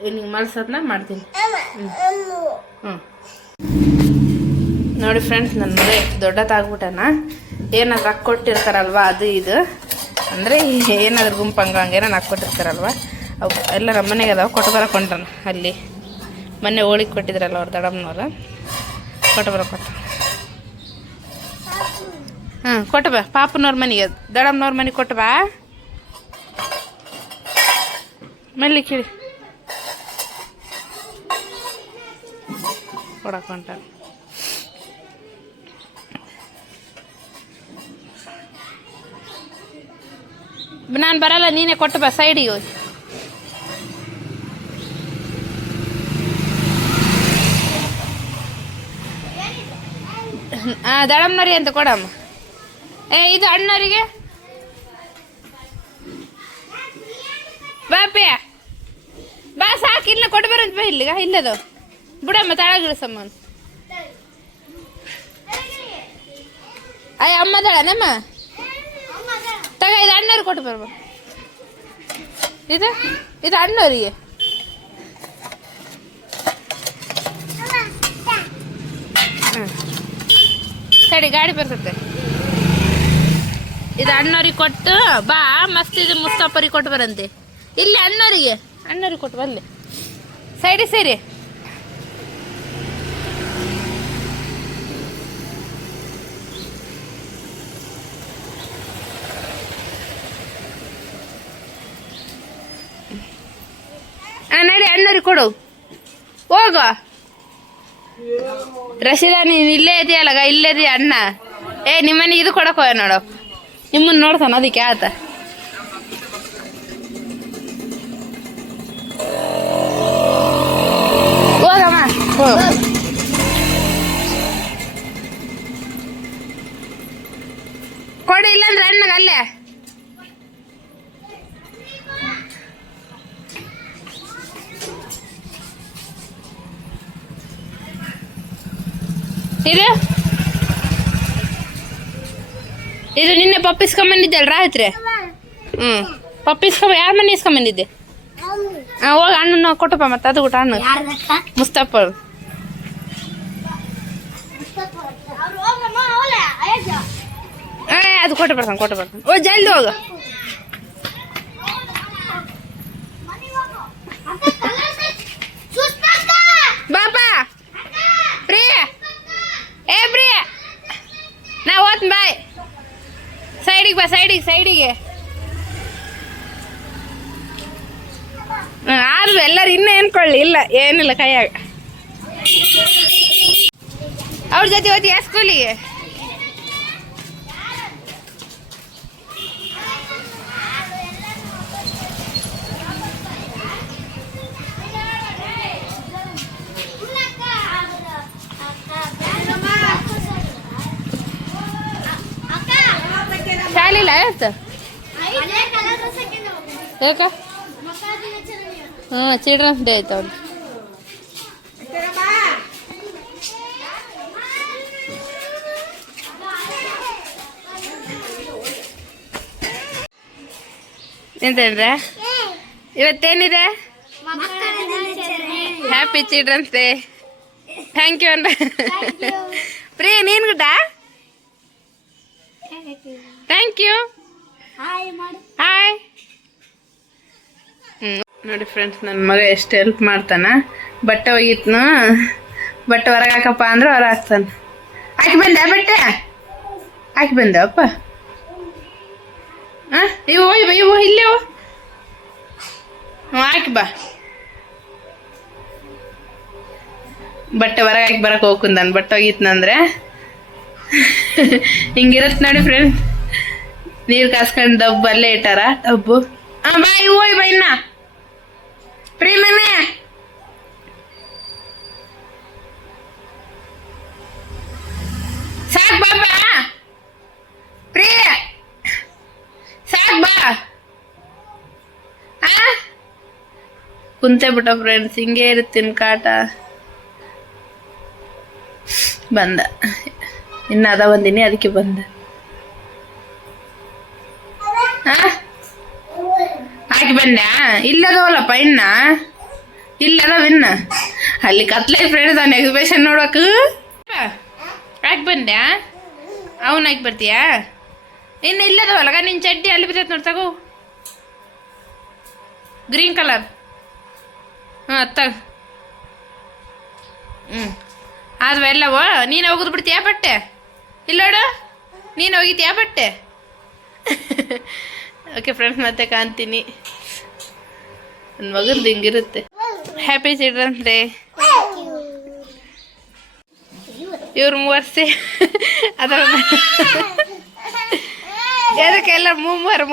ನಿಂಗೆ ಮಲ್ಸೋದನ್ನ ಮಾಡ್ತೀನಿ. ನೋಡಿ ಫ್ರೆಂಡ್ಸ್, ನನ್ನ ಮಗ ಎಷ್ಟು ದೊಡ್ಡದಾಗ್ಬಿಟ್ಟನ. ಏನಾದ್ರು ಹಾಕ್ಕೊಟ್ಟಿರ್ತಾರಲ್ವ ಅದು ಇದು ಅಂದರೆ ಏನಾದ್ರು ಗುಂಪು ಹಂಗೇನಾರು ಹಾಕ್ಕೊಟ್ಟಿರ್ತಾರಲ್ವ ಅವು ಎಲ್ಲ ನಮ್ಮ ಮನೆಗೆ ಅದಾವೆ. ಕೊಟ್ಟು ಬರಕೊಂಡ್ರನ ಅಲ್ಲಿ ಮೊನ್ನೆ ಹೋಳಿಗೆ ಕೊಟ್ಟಿದ್ರಲ್ಲ ಅವ್ರು ದಡಮ್ಮನವ್ರು, ಕೊಟ್ಟು ಬರಕೊಟ್ಟ. ಹಾಂ ಕೊಟ್ಟು ಬಾ ಪಾಪನವ್ರ ಮನೆಗೆ, ದಡಮ್ಮನವ್ರ ಮನೆಗೆ ಕೊಟ್ಟು ಬಾ. ಮೆಲ್ಲಿ ಕಿಳಿ ಕೊಡಕೊಂಡ. ನಾನು ಬರಲ್ಲ, ನೀನೇ ಕೊಟ್ಟು ಬಾ ಸೈಡಿಗೆ ಹೋಗಿ. ದಡಮ್ಮನವ್ರಿಗೆ ಅಂತ ಕೊಡಮ್ಮ. ಇದು ಅಣ್ಣವರಿಗೆ ಬಾಪೆ ಬಾ, ಸಾಕು. ಇಲ್ಲ ಕೊಟ್ಟು ಬರಂತ ಬಾ, ಇಲ್ಲಿಗ ಇಲ್ಲದು ಬಿಡಮ್ಮ ತಳಗಿಳಿಸಮ್ಮ. ಅಯ್ಯ ಅಮ್ಮ ದಳ ನಮ್ಮ ತಗ, ಇದು ಅಣ್ಣವ್ರಿಗೆ ಕೊಟ್ಟು ಬರ್ಬ. ಇದು ಅಣ್ಣವರಿಗೆ. ಸರಿ ಗಾಡಿ ಬರ್ತದೆ. ಇದು ಅಣ್ಣವ್ರಿಗೆ ಕೊಟ್ಟು ಬಾ. ಮಸ್ತ್ ಇದು ಮುಸ್ತಫರಿಗೆ ಕೊಟ್ಟು ಬರಂತೆ. ಇಲ್ಲಿ ಅಣ್ಣವ್ರಿಗೆ ಕೊಟ್ಟು ಬಲ್ಲಿ ಸೈಡಿ ಸೇರಿ. ನಡಿ ಅಣ್ಣವ್ರಿಗೆ ಕೊಡು ಹೋಗ. ರಶೀದಾ ನೀನು ಇಲ್ಲೇ ಇದೆಯಲ್ಲ, ಇಲ್ಲೇ ಇದೆಯಾ ಅಣ್ಣ. ನಿಮ್ಮನೆ ಇದು ಕೊಡಕ್ಕೆ ಹೋಗ ನೋಡು, ನಿಮ್ಮನ್ನು ನೋಡ್ತಾನ ಅದಕ್ಕೆ ಆತ. ಹೋಗಮ್ಮ ಕೊಡಿ, ಇಲ್ಲಾಂದ್ರೆ ಅಣ್ಣಗ ಅಲ್ಲೇ. ಇದು ನಿನ್ನೆ ಪಪ್ಪಿಸ್ಕೊಂಬಂದಿದ್ದಲ್ಲ ರಾತ್ರಿ. ಯಾರ ಮನೆ ಇಸ್ಕೊಂಬಂದಿದ್ದೆ? ಹೋಗಿ ಅಣ್ಣನ ಕೊಟ್ಟಪ್ಪ. ಮತ್ತೆ ಅದು ಊಟ ಅಣ್ಣ ಮುಸ್ತಫ ಅದು ಕೊಟ್ಟು ಬರ್ತಾನೆ. ಓ ಜಲ್ದಿ ಹೋಗ. ಬಾಪಾ ಪ್ರಿಯ, ಪ್ರಿಯ ನಾ ಹೋಗ್ತೀನಿ ಬಾಯ್. ಸೈಡಿಗೆ ಬಾ, ಸೈಡಿಗೆ. ಆದ್ರೂ ಎಲ್ಲರೂ ಇನ್ನೂ ಏನ್ಕೊಳ್ಳಿ. ಇಲ್ಲ ಏನಿಲ್ಲ ಕೈಯಾಗ. ಅವ್ರ ಜೊತೆ ಹೋಗಿ ಸ್ಕೂಲಿಗೆ. ಶಾಲಿಲ್ಲ ಆಯ್ತು ಯಾಕ? ಚಿಲ್ಡ್ರನ್ಸ್ ಡೇ ಆಯ್ತು ಅವ್ರು. ಎಂತಂದ್ರೆ ಇವತ್ತೇನಿದೆ? Happy children's day. Thank you ಅಂದ. ಪ್ರಿಯ ನೀನು ಗುಡ್ಡ ಥ್ಯಾಂಕ್ ಯು. ಹಾಯ್. ನೋಡಿ ಫ್ರೆಂಡ್ಸ್, ನನ್ನ ಮಗ ಎಷ್ಟು ಹೆಲ್ಪ್ ಮಾಡ್ತಾನ. ಬಟ್ಟೆ ಒಗಿತ್ನು, ಬಟ್ಟೆ ಹೊರಗೆ ಹಾಕಪ್ಪ ಅಂದ್ರೆ ಹೊರ ಹಾಕ್ತಾನೆ. ಹಾಕಿ ಬಂದೆ ಬಟ್ಟೆ? ಹಾಕಿ ಬಂದೆ ಅಪ್ಪ. ಇವು ಇಲ್ಲೇ ಹಾಕಿ ಬಾ. ಬಟ್ಟೆ ಹೊರಗೆ ಹಾಕಿ ಬರಕ್ಕೆ ಹೋಗ್ಕುಂದ ನಾನು ಬಟ್ಟೆ ಒಗಿತ್ನಂದ್ರೆ ಹಿಂಗಿರತ್ತೆ ನೋಡಿ ಫ್ರೆಂಡ್ಸ್. ನೀರು ಕಾಸ್ಕೊಂಡು ಡಬ್ಬು ಅಲ್ಲೇ ಇಟ್ಟಾರ ಡಬ್ಬು. ಬಾ ಇವು ಬಾ ಇನ್ನ ಪ್ರೇಮನೆ. ಸಾಕ್ ಬಾಬಾ ಪ್ರಿಯ, ಸಾಕ್ ಬಾ. ಕುಂತೆ ಬಿಟ್ಟ ಫ್ರೆಂಡ್ಸ್, ಹಿಂಗೆ ಇರುತ್ತೀನಿ ಕಾಟ. ಬಂದ ಇನ್ನು ಅದ ಬಂದಿನಿ ಅದಕ್ಕೆ ಬಂದ. ಹಾಕಿ ಬಂದ್ಯಾ? ಇಲ್ಲದವಲ್ಲಪ್ಪ ಇನ್ನ ಇಲ್ಲದವ ಇನ್ನ ಅಲ್ಲಿ ಕತ್ಲೆ ಫ್ರೆಂಡ್ಸ್ ಅವ್ನ ಎಕ್ಸಿಬಿಷನ್ ನೋಡಕ್. ಬಂದ್ಯಾ ಅವನಾಗಿ ಬರ್ತೀಯಾ ಇನ್ನು ಇಲ್ಲದವಲ್ಲಗ ನಿನ್ನ ಚಡ್ಡಿ ಅಲ್ಲಿ ಬಿದ್ದೈತೆ ನೋಡಿ ತಗೋ ಗ್ರೀನ್ ಕಲರ್ ಹಾಂ ತಗ ಆದ್ವ ಎಲ್ಲವೋ ನೀನು ಹೋಗಿದ್ ಬಿಡ್ತೀಯಾ ಬಟ್ಟೆ ಇಲ್ಲೋಡು ನೀನು ಹೋಗಿದ್ಯಾ ಬಟ್ಟೆ ಓಕೆ ಫ್ರೆಂಡ್ಸ್ ಮತ್ತೆ ಕಾಣ್ತೀನಿ ನನ್ನ ಮಗಂದು ಹಿಂಗಿರುತ್ತೆ ಹ್ಯಾಪಿ ಚಿಲ್ಡ್ರನ್ಸ್ ಡೇ ಇವ್ರು 3 ವರ್ಷ ಅದರ ಅದಕ್ಕೆಲ್ಲ ಮೂವರು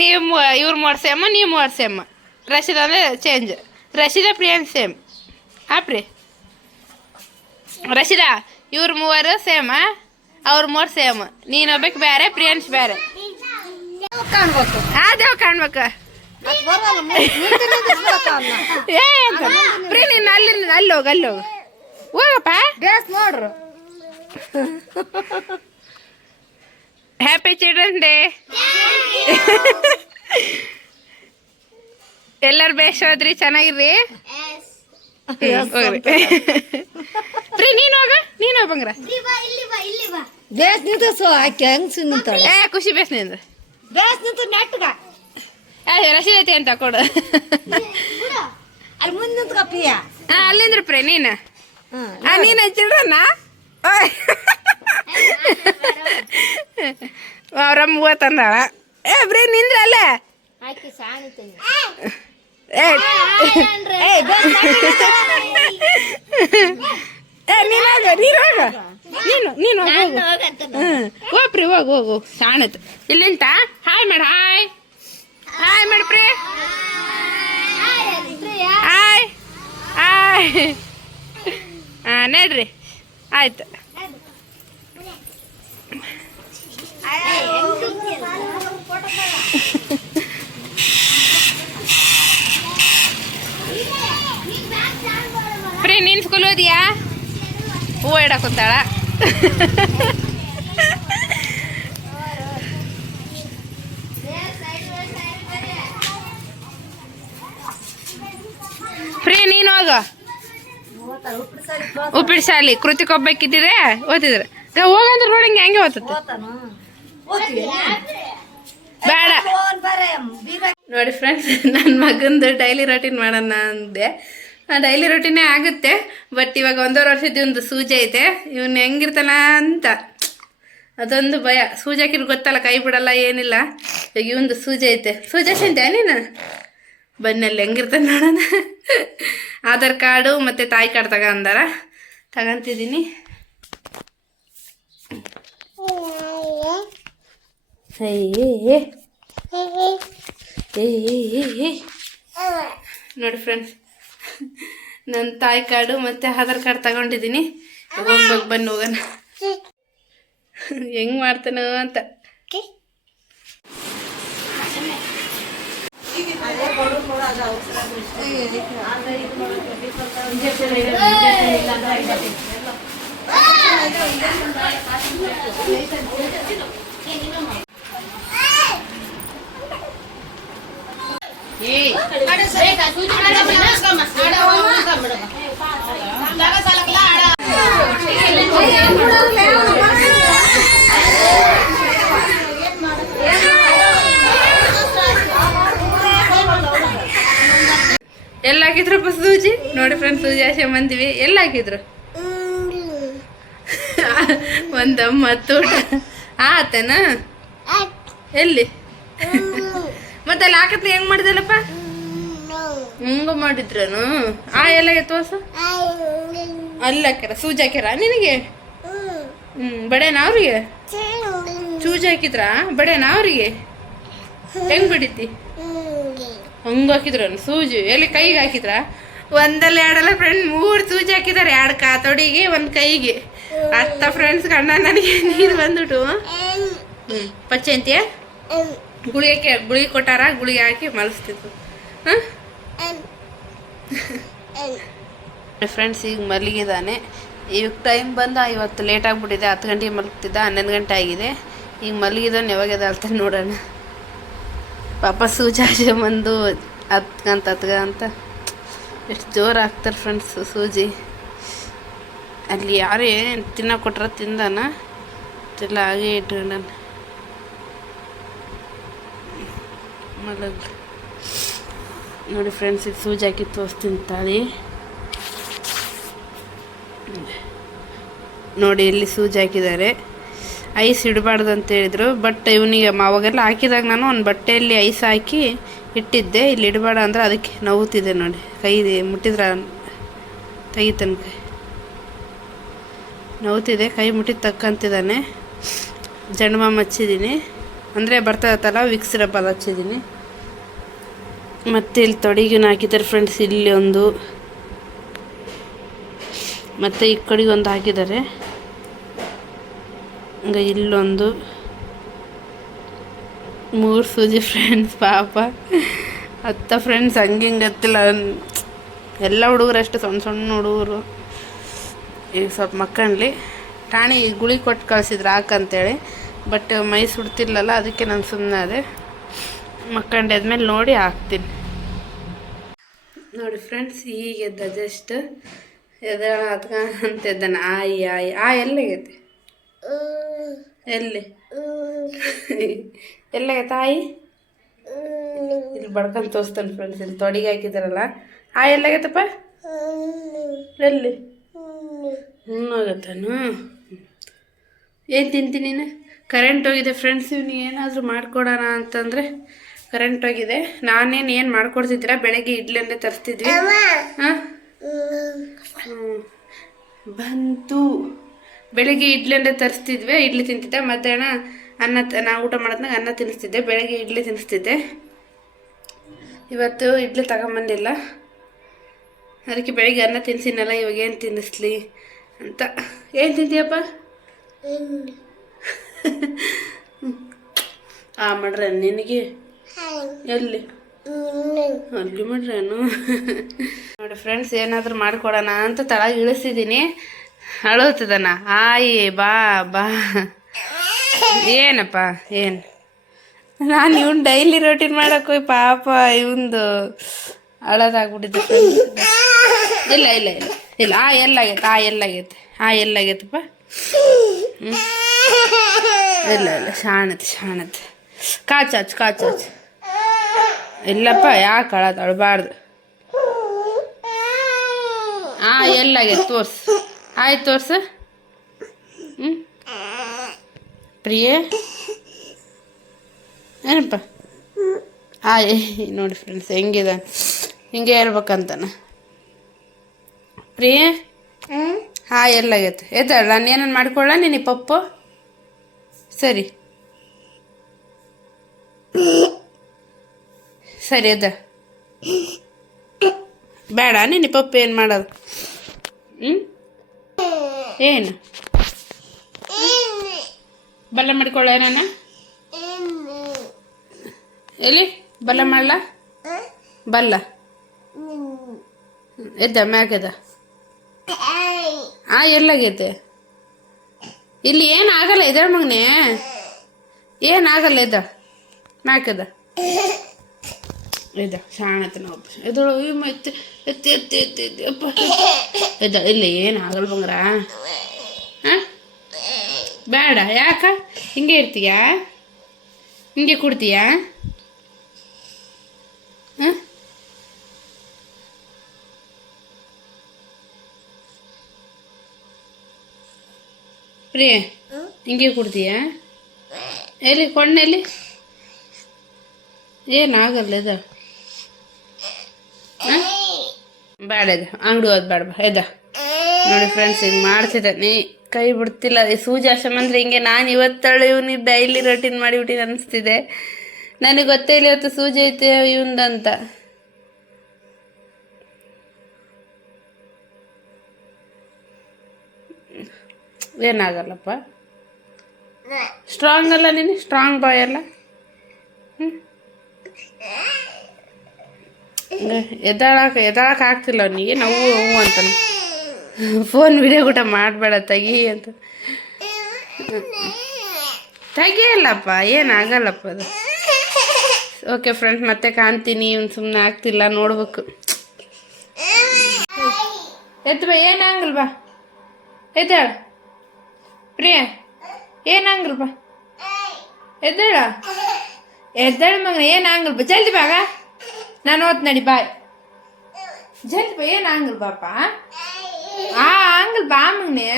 ನೀವು ಇವ್ರು 3 ಸೇಮ್ ನೀವು 3 ಸೇಮ್ ರಶೀದ ಅಂದರೆ ಚೇಂಜ್ ರಶೀದ ಪ್ರಿಯಾಂಶ್ ಸೇಮ್ ಹಾಪ್ರಿ ರಶೀದಾ ಇವ್ರು 3 ಸೇಮ ಅವ್ರು 3 ಸೇಮ್ ನೀನು ಹೋಗ್ಬೇಕು ಬೇರೆ ಪ್ರಿಯಾಂಶ್ ಬೇರೆ ಅದೇವ್ ಕಾಣ್ಬೇಕು ಏ ಅಂತ ಪ್ರೀ ನೀನು ಅಲ್ಲಿ ಹೋಗು ಹೋಗಪ್ಪ ನೋಡ್ರು ಹ್ಯಾಪಿ ಚಿಲ್ಡ್ರನ್ಸ್ ಡೇ ಎಲ್ಲರೂ ಬೇಸ್ ಹೋದ್ರಿ ಚೆನ್ನಾಗಿರ್ರಿ ಪ್ರೀ ನೀನು ಹೋಗಂಗ್ರ ಬೇಸ್ ನಿಂತು ಆಕೆ ಹೆಂಗ್ ನಿಂತಾಳೆ ಏ ಖುಷಿ ಬೇಸ್ ನಿಂದು ಬೇಸ್ ನಿಂತು ನೆಟ್ಗ ರಸೀದೈತಿ ಅಂತ ಕೊಡು ಅಲ್ಲಿ ಮುಂದೆ ನಿಂತ್ಕಪ್ಪಿಯ ಅಲ್ಲಿಂದ್ರ ಪ್ರೀ ನೀನು ನೀನು ಚಿಲ್ಡ್ರನ್ನ ಅವ್ರಮ್ಮ 30 ಅಂದಾಳ ಏ ಬ್ರೀ ನಿಂದ್ರ ಅಲ್ಲ ನೀನು ಹೋಗ್ರಿ ಹೋಗು ಸಾಣತ್ ಇಲ್ಲಿಂತ ಹಾಯ್ ಮಾಡ ಹಾಯ್ ಮಾಡಿ ಪ್ರೀ ಹಾಯ್ ನಡ್ರಿ ಆಯ್ತು ಪ್ರೀ ನೀನು ಸ್ಕೂಲ್ ಓದಿಯಾ ಹೂವು ಇಡಕ್ಕೆ ಕುಂತಾಳ ಪ್ರೀ ನೀನು ಹೋಗ ಉಪ್ಪಿಟ್ಟು ಶಾಲಿ ಕೃತಿಕ್ ಹೋಗ್ಬೇಕಿದ್ದಿದ್ರೆ ಓದಿದ್ರೆ ಹೋಗಂದ್ರೆ ನೋಡಿ ಹೆಂಗೆ ಓದ್ತದೆ ಬೇಡ ನೋಡಿ ಫ್ರೆಂಡ್ಸ್ ನನ್ನ ಮಗಂದು ಡೈಲಿ ರೊಟೀನ್ ಮಾಡೋಣ ಅಂದೆ ಡೈಲಿ ರೊಟೀನೇ ಆಗುತ್ತೆ ಬಟ್ ಇವಾಗ 1.5 ವರ್ಷದ ಒಂದು ಸೂಜಿ ಐತೆ ಇವನು ಹೆಂಗಿರ್ತಾನ ಅಂತ ಅದೊಂದು ಭಯ ಸೂಜಿ ಹಾಕಿದ್ರೆ ಗೊತ್ತಲ್ಲ ಕೈ ಬಿಡಲ್ಲ ಏನಿಲ್ಲ ಈಗ ಇವಂದು ಸೂಜಿ ಐತೆ ಸೂಜಿ ಸಂತೆ ನೀನು ಬನ್ನಲ್ಲಿ ಹೆಂಗಿರ್ತಾನೆ ನೋಡೋಣ ಆಧಾರ್ ಕಾರ್ಡು ಮತ್ತು ತಾಯಿ ಕಾರ್ಡ್ ಅಂದಾರ ತಗೊಂತಿದ್ದೀನಿ ನೋಡಿ ಫ್ರೆಂಡ್ಸ್ ನನ್ನ ತಾಯಿ ಕಾರ್ಡು ಮತ್ತು ಆಧಾರ್ ಕಾರ್ಡ್ ತಗೊಂಡಿದ್ದೀನಿ ಹೋಗ್ಬೇಕು ಬನ್ನಿ ಹೋಗೋಣ ಹೆಂಗೆ ಮಾಡ್ತಾನೋ ಅಂತ ಎಲ್ಲ ಹಾಕಿದ್ರಪ್ಪ ಸೂಜಿ ನೋಡಿ ಫ್ರೆಂಡ್ಸ್ ಸೂಜಿ ಆಸೆ ಬಂದಿವಿ ಎಲ್ಲ ಹಾಕಿದ್ರು ಒಂದಮ್ಮ ತೋಟ ಆತನ ಎಲ್ಲಿ ಮತ್ತೆ ಅಲ್ಲಿ ಹಾಕತ್ಲಿ ಹೆಂಗ್ ಮಾಡಿದಲ್ಲಪ್ಪ ಹಂಗ ಮಾಡಿದ್ರನು ಎಲ್ಲ ತೋರ್ಸ ಅಲ್ಲಿ ಹಾಕ್ಯಾರ ಸೂಜಿ ಹಾಕ್ಯಾರ ನಿನಗೆ ಬಡೇನ ಅವ್ರಿಗೆ ಸೂಜಿ ಹಾಕಿದ್ರ ಬಡೇನ ಅವ್ರಿಗೆ ಹೆಂಗ್ ಬಿಡಿತಿ ಹಂಗ ಹಾಕಿದ್ರನು ಸೂಜಿ ಎಲ್ಲಿ ಕೈಗೆ ಹಾಕಿದ್ರ ಒಂದಲ್ಲ ಎರಡಲ್ಲ ಫ್ರೆಂಡ್ 3 ಸೂಜಿ ಹಾಕಿದಾರೆ 2 ಕಾತೊಡಿಗೆ 1 ಕೈಗೆ ಅತ್ತ ಫ್ರೆಂಡ್ಸ್ ಕಣ್ಣ ನನಗೆ ನೀರು ಬಂದ್ಬಿಟ್ಟು ಪಚ್ಚೆ ಅಂತೀಯ ಗುಳಿಗೆ ಕೊಟ್ಟಾರ ಗುಳಿಗೆ ಹಾಕಿ ಮಲಸ್ತಿತ್ತು ಫ್ರೆಂಡ್ಸ್ ಈಗ ಮಲಗಿದಾನೆ ಈಗ ಟೈಮ್ ಬಂದ ಇವತ್ತು ಲೇಟ್ ಆಗಿಬಿಟ್ಟಿದೆ 10 ಗಂಟೆಗೆ ಮಲಗ್ತಿದ್ದ 11 ಗಂಟೆ ಆಗಿದೆ ಈಗ ಮಲಗಿದವನು ಯಾವಾಗ ಎದ್ದೇಳ್ತಾನೆ ನೋಡೋಣ ಪಾಪ ಸೂಜಿ ಬಂದು ಹತ್ಗಂತ ಎಷ್ಟು ಜೋರು ಹಾಕ್ತಾರೆ ಫ್ರೆಂಡ್ಸ್ ಸೂಜಿ ಅಲ್ಲಿ ಯಾರೇ ತಿನ್ನಕ್ಕೆ ಕೊಟ್ರ ತಿಂದಾನ ಇಲ್ಲ ಹಾಗೆ ಇಟ್ಕೊಂಡ ಮಲಗ್ ನೋಡಿ ಫ್ರೆಂಡ್ಸ್, ಇದು ಸೂಜಿ ಹಾಕಿ ತೋರಿಸ್ತೀನಿ ತಾಳಿ. ನೋಡಿ ಇಲ್ಲಿ ಸೂಜಿ ಹಾಕಿದ್ದಾರೆ. ಐಸ್ ಇಡಬಾರ್ದು ಅಂತ ಹೇಳಿದರು, ಬಟ್ ಇವನಿಗೆ ಅವಾಗೆಲ್ಲ ಹಾಕಿದಾಗ ನಾನು ಒಂದು ಬಟ್ಟೆಯಲ್ಲಿ ಐಸ್ ಹಾಕಿ ಇಟ್ಟಿದ್ದೆ. ಇಲ್ಲಿ ಇಡಬೇಡ ಅಂದ್ರೆ ಅದಕ್ಕೆ ನೋವುತ್ತಿದೆ ನೋಡಿ, ಕೈ ಮುಟ್ಟಿದ್ರೆ ತೆಗಿತಾನೆ, ಕೈ ನೋವುತ್ತಿದೆ, ಕೈ ಮುಟ್ಟಿದ ತಕ್ಕಂತಿದ್ದಾನೆ. ಜಂಡುಬಾಮ್ ಹಚ್ಚಿದ್ದೀನಿ, ಅಂದರೆ ಬರ್ತದತ್ತಲ್ಲ ವಿಕ್ಸ್ ರಬ್ಬಲ್ ಹಚ್ಚಿದ್ದೀನಿ. ಮತ್ತು ಇಲ್ಲಿ ತೊಡಿಗೂ ಹಾಕಿದ್ದಾರೆ ಫ್ರೆಂಡ್ಸ್, ಇಲ್ಲಿ ಒಂದು ಮತ್ತು ಈ ಕಡೆಗೆ ಒಂದು ಹಾಕಿದ್ದಾರೆ. ಹಂಗೆ ಇಲ್ಲೊಂದು 3 ಸೂಜಿ ಫ್ರೆಂಡ್ಸ್. ಪಾಪ ಫ್ರೆಂಡ್ಸ್ ಹಂಗೆ ಹಿಂಗೆ ಗೊತ್ತಿಲ್ಲ, ಎಲ್ಲ ಹುಡುಗರು ಅಷ್ಟೇ, ಸಣ್ಣ ಸಣ್ಣ ಹುಡುಗರು. ಈಗ ಸ್ವಲ್ಪ ಮಕ್ಕಂಡ್ಲಿ ಟಾಣಿ ಗುಳಿ ಕೊಟ್ಟು ಕಳಿಸಿದ್ರು ಹಾಕಂತೇಳಿ, ಬಟ್ ಮೈ ಸುಡ್ತಿರ್ಲಲ್ಲ, ಅದಕ್ಕೆ ನಾನು ಸುಮ್ಮನೆ ಅದೇ. ಮಕ್ಕಂಡಾದ್ಮೇಲೆ ನೋಡಿ ಹಾಕ್ತೀನಿ. ನೋಡಿ ಫ್ರೆಂಡ್ಸ್, ಈಗ ಎದ್ದ ಜಸ್ಟ್ ಎದ್ದಾಳ ಹತ್ಕೊಂತ ಎದ್ದಾನ. ಆಯಿ ಎಲ್ಲಾಗೈತೆ, ಎಲ್ಲಿ ಎಲ್ಲಾಗೈತೆ ಆಯಿ? ಇಲ್ಲಿ ಬಡ್ಕೊಂಡು ತೋರಿಸ್ತಾನೆ ಫ್ರೆಂಡ್ಸ್, ಇಲ್ಲಿ ತೊಡಿಗೆ ಹಾಕಿದಾರಲ್ಲ. ಎಲ್ಲಾಗೈತಪ್ಪ? ಎಲ್ಲಿ ಹೋಗತ್ತಾನು? ಏನು ತಿಂತೀನಿ ನೀನು? ಕರೆಂಟ್ ಹೋಗಿದೆ ಫ್ರೆಂಡ್ಸ್. ಇವ್ನಿಗೆ ಏನಾದರೂ ಮಾಡಿಕೊಡೋಣ ಅಂತಂದರೆ ಕರೆಂಟ್ ಹೋಗಿದೆ. ನಾನೇನು ಏನು ಮಾಡ್ಕೊಡ್ತಿದ್ದೀರಾ? ಬೆಳಗ್ಗೆ ಇಡ್ಲಿಯನ್ನೇ ತರಿಸ್ತಿದ್ವಿ. ಹಾಂ ಬಂತು. ಬೆಳಗ್ಗೆ ಇಡ್ಲಿಯನ್ನೇ ತರಿಸ್ತಿದ್ವಿ, ಇಡ್ಲಿ ತಿಂತಿದ್ದೆ. ಮಧ್ಯಾಹ್ನ ಅನ್ನ, ನಾವು ಊಟ ಮಾಡೋದ್ನಾಗ ಅನ್ನ ತಿನ್ನಿಸ್ತಿದ್ದೆ, ಬೆಳಗ್ಗೆ ಇಡ್ಲಿ ತಿನ್ನಿಸ್ತಿದ್ದೆ. ಇವತ್ತು ಇಡ್ಲಿ ತಗೊಂಬಂದಿಲ್ಲ, ಅದಕ್ಕೆ ಬೆಳಗ್ಗೆ ಅನ್ನ ತಿನ್ಸಿನಲ್ಲ, ಇವಾಗ ಏನು ತಿನ್ನಿಸ್ಲಿ ಅಂತ. ಏನು ತಿಂತೀಯಪ್ಪ? ಮಾಡ್ರೆ ನಿನಗೆ ಎಲ್ಲಿ ಅಲ್ಲಿ ಮಾಡ್ರೇನು? ನೋಡಿ ಫ್ರೆಂಡ್ಸ್, ಏನಾದರೂ ಮಾಡಿಕೊಡೋಣ ಅಂತ ತಳಗೆ ಇಳಿಸಿದ್ದೀನಿ. ಅಳುತ್ತಿದ್ದಾನ. ಬಾ ಬಾ. ಏನಪ್ಪ ಏನು? ನಾನು ಇವನು ಡೈಲಿ ರೋಟೀನ್ ಮಾಡೋಕೆ ಹೋಗಿ ಪಾಪ ಇವಂದು ಅಳೋದಾಗ್ಬಿಟ್ಟಿದ್ದೆ ಫ್ರೆಂಡ್ಸ್. ಇಲ್ಲ ಇಲ್ಲ ಇಲ್ಲ ಇಲ್ಲ ಎಲ್ಲಾಗೈತೆ ಎಲ್ಲಾಗೈತಪ್ಪ? ಇಲ್ಲ ಇಲ್ಲ, ಶಾಣತೆ ಕಾಚಾಚು. ಇಲ್ಲಪ್ಪ, ಯಾಕೆ ಅಳೋದು? ಅಳಬಾರ್ದು. ಎಲ್ಲಾಗೈತೆ ತೋರ್ಸು. ಆಯ್ತು ತೋರ್ಸು. ಪ್ರಿಯೆ ಏನಪ್ಪ? ನೋಡಿ ಫ್ರೆಂಡ್ಸ್, ಹೆಂಗಿದೆ, ಹಿಂಗೆ ಹೇಳ್ಬೇಕಂತಾನ. ಪ್ರಿಯೆ ಎಲ್ಲಾಗೈತೆ? ಎದ್ದಾಳ, ನಾನು ಏನೇನು ಮಾಡ್ಕೊಳ್ಳ ನೀನು ಪಪ್ಪು? ಸರಿ ಎದ್ದ. ಬೇಡ ನೀನು ಪಪ್ಪು ಏನು ಮಾಡೋದು? ಏನು ಬಲ್ಲ ಮಾಡ್ಕೊಳ್ಳ? ನಾನು ಎಲ್ಲಿ ಬಲ್ಲ ಮಾಡಲ? ಬಲ್ಲ ಎದ್ದ ಮ್ಯಾಗದ. ಎಲ್ಲಾಗೈತೆ? ಇಲ್ಲಿ ಏನಾಗಲ್ಲ, ಎದ್ದಾಳ ಮಗನೇ, ಏನಾಗಲ್ಲ, ಎದ್ದ ಮ್ಯಾಕದ. ಎದ್ದ ಶಾಣತನ ಒಬ್ಬ ಎದ್ದಳು. ಎತ್ತಿ ಎತ್ತಿ ಎತ್ತಿ ಎತ್ತಿ ಎತ್ತಿ ಅಪ್ಪ ಎದ್ದ. ಇಲ್ಲ ಏನಾಗಲ್ಲ ಬಂಗ್ರ. ಹಾಂ ಬೇಡ. ಯಾಕ ಹಿಂಗೆ ಇರ್ತೀಯ? ಹಿಂಗೆ ಕೊಡ್ತೀಯಾ? ಹಾಂ ಪ್ರಿಯ ಹಿಂಗೆ ಕೊಡ್ತೀಯಾ? ಎಲ್ಲಿ ಕೊಂಡೆಲ್ಲಿ? ಏನಾಗಲ್ಲ ಇದು. ಬೇಡ ಇದು, ಅಂಗಡಿ ಹೋದ್ ಬೇಡ, ಎದ್ದ. ನೋಡಿ ಫ್ರೆಂಡ್ಸ್, ಹಿಂಗೆ ಮಾಡ್ತಿದ್ದೆ, ನೀ ಕೈ ಬಿಡ್ತಿಲ್ಲ. ಈ ಸೂಜಿ ಆಶ್ರಮ ಅಂದರೆ ಹಿಂಗೆ. ನಾನು ಇವತ್ತಳು ಇವನಿಗೆ ಡೈಲಿ ರೊಟೀನ್ ಮಾಡಿಬಿಟ್ಟಿದ್ದು ಅನಿಸ್ತಿದೆ. ನನಗೆ ಗೊತ್ತೇ ಇಲ್ಲ ಇವತ್ತು ಸೂಜಿ ಐತೆ ಇವಂದಂತ. ಏನಾಗಲ್ಲಪ್ಪ, ಸ್ಟ್ರಾಂಗ್ ಅಲ್ಲ ನೀನು, ಸ್ಟ್ರಾಂಗ್ ಬಾಯ್ ಅಲ್ಲ. ಎದ್ದಾಳಕ್ಕೆ ಆಗ್ತಿಲ್ಲ ಅವನಿಗೆ. ನಾವು ಅಂತಾನೆ, ಫೋನ್ ವಿಡಿಯೋ ಕೂಡ ಮಾಡಬೇಡ ತೆಗಿ ಅಂತ. ತೆಗಿಯಲ್ಲಪ್ಪ, ಏನಾಗಲ್ಲಪ್ಪ ಅದು. ಓಕೆ ಫ್ರೆಂಡ್ಸ್, ಮತ್ತೆ ಕಾಣ್ತೀನಿ. ಇವ್ನು ಸುಮ್ಮನೆ ಆಗ್ತಿಲ್ಲ, ನೋಡ್ಬೇಕು. ಎತ್ತು ಬಾ, ಏನಾಗಲ್ವಾ? ಎದ್ದೇಳ ಪ್ರಿಯ ಏನಾಗಲ್ಪ ಎದ್ದೇಳ ಎದ್ದೇಳ ಮಗನ ಏನಾಗಲ್ಪ ಜಲ್ದಿ ಬಾಗ ನಾನು ಓದ್ ನಡಿ ಬಾಯ್ ಜಲ್ದಿ ಬಾ ಏನಾಗಲ್ ಬಾಪ ಆಗಲ್ ಬಾ ಮಗನೆ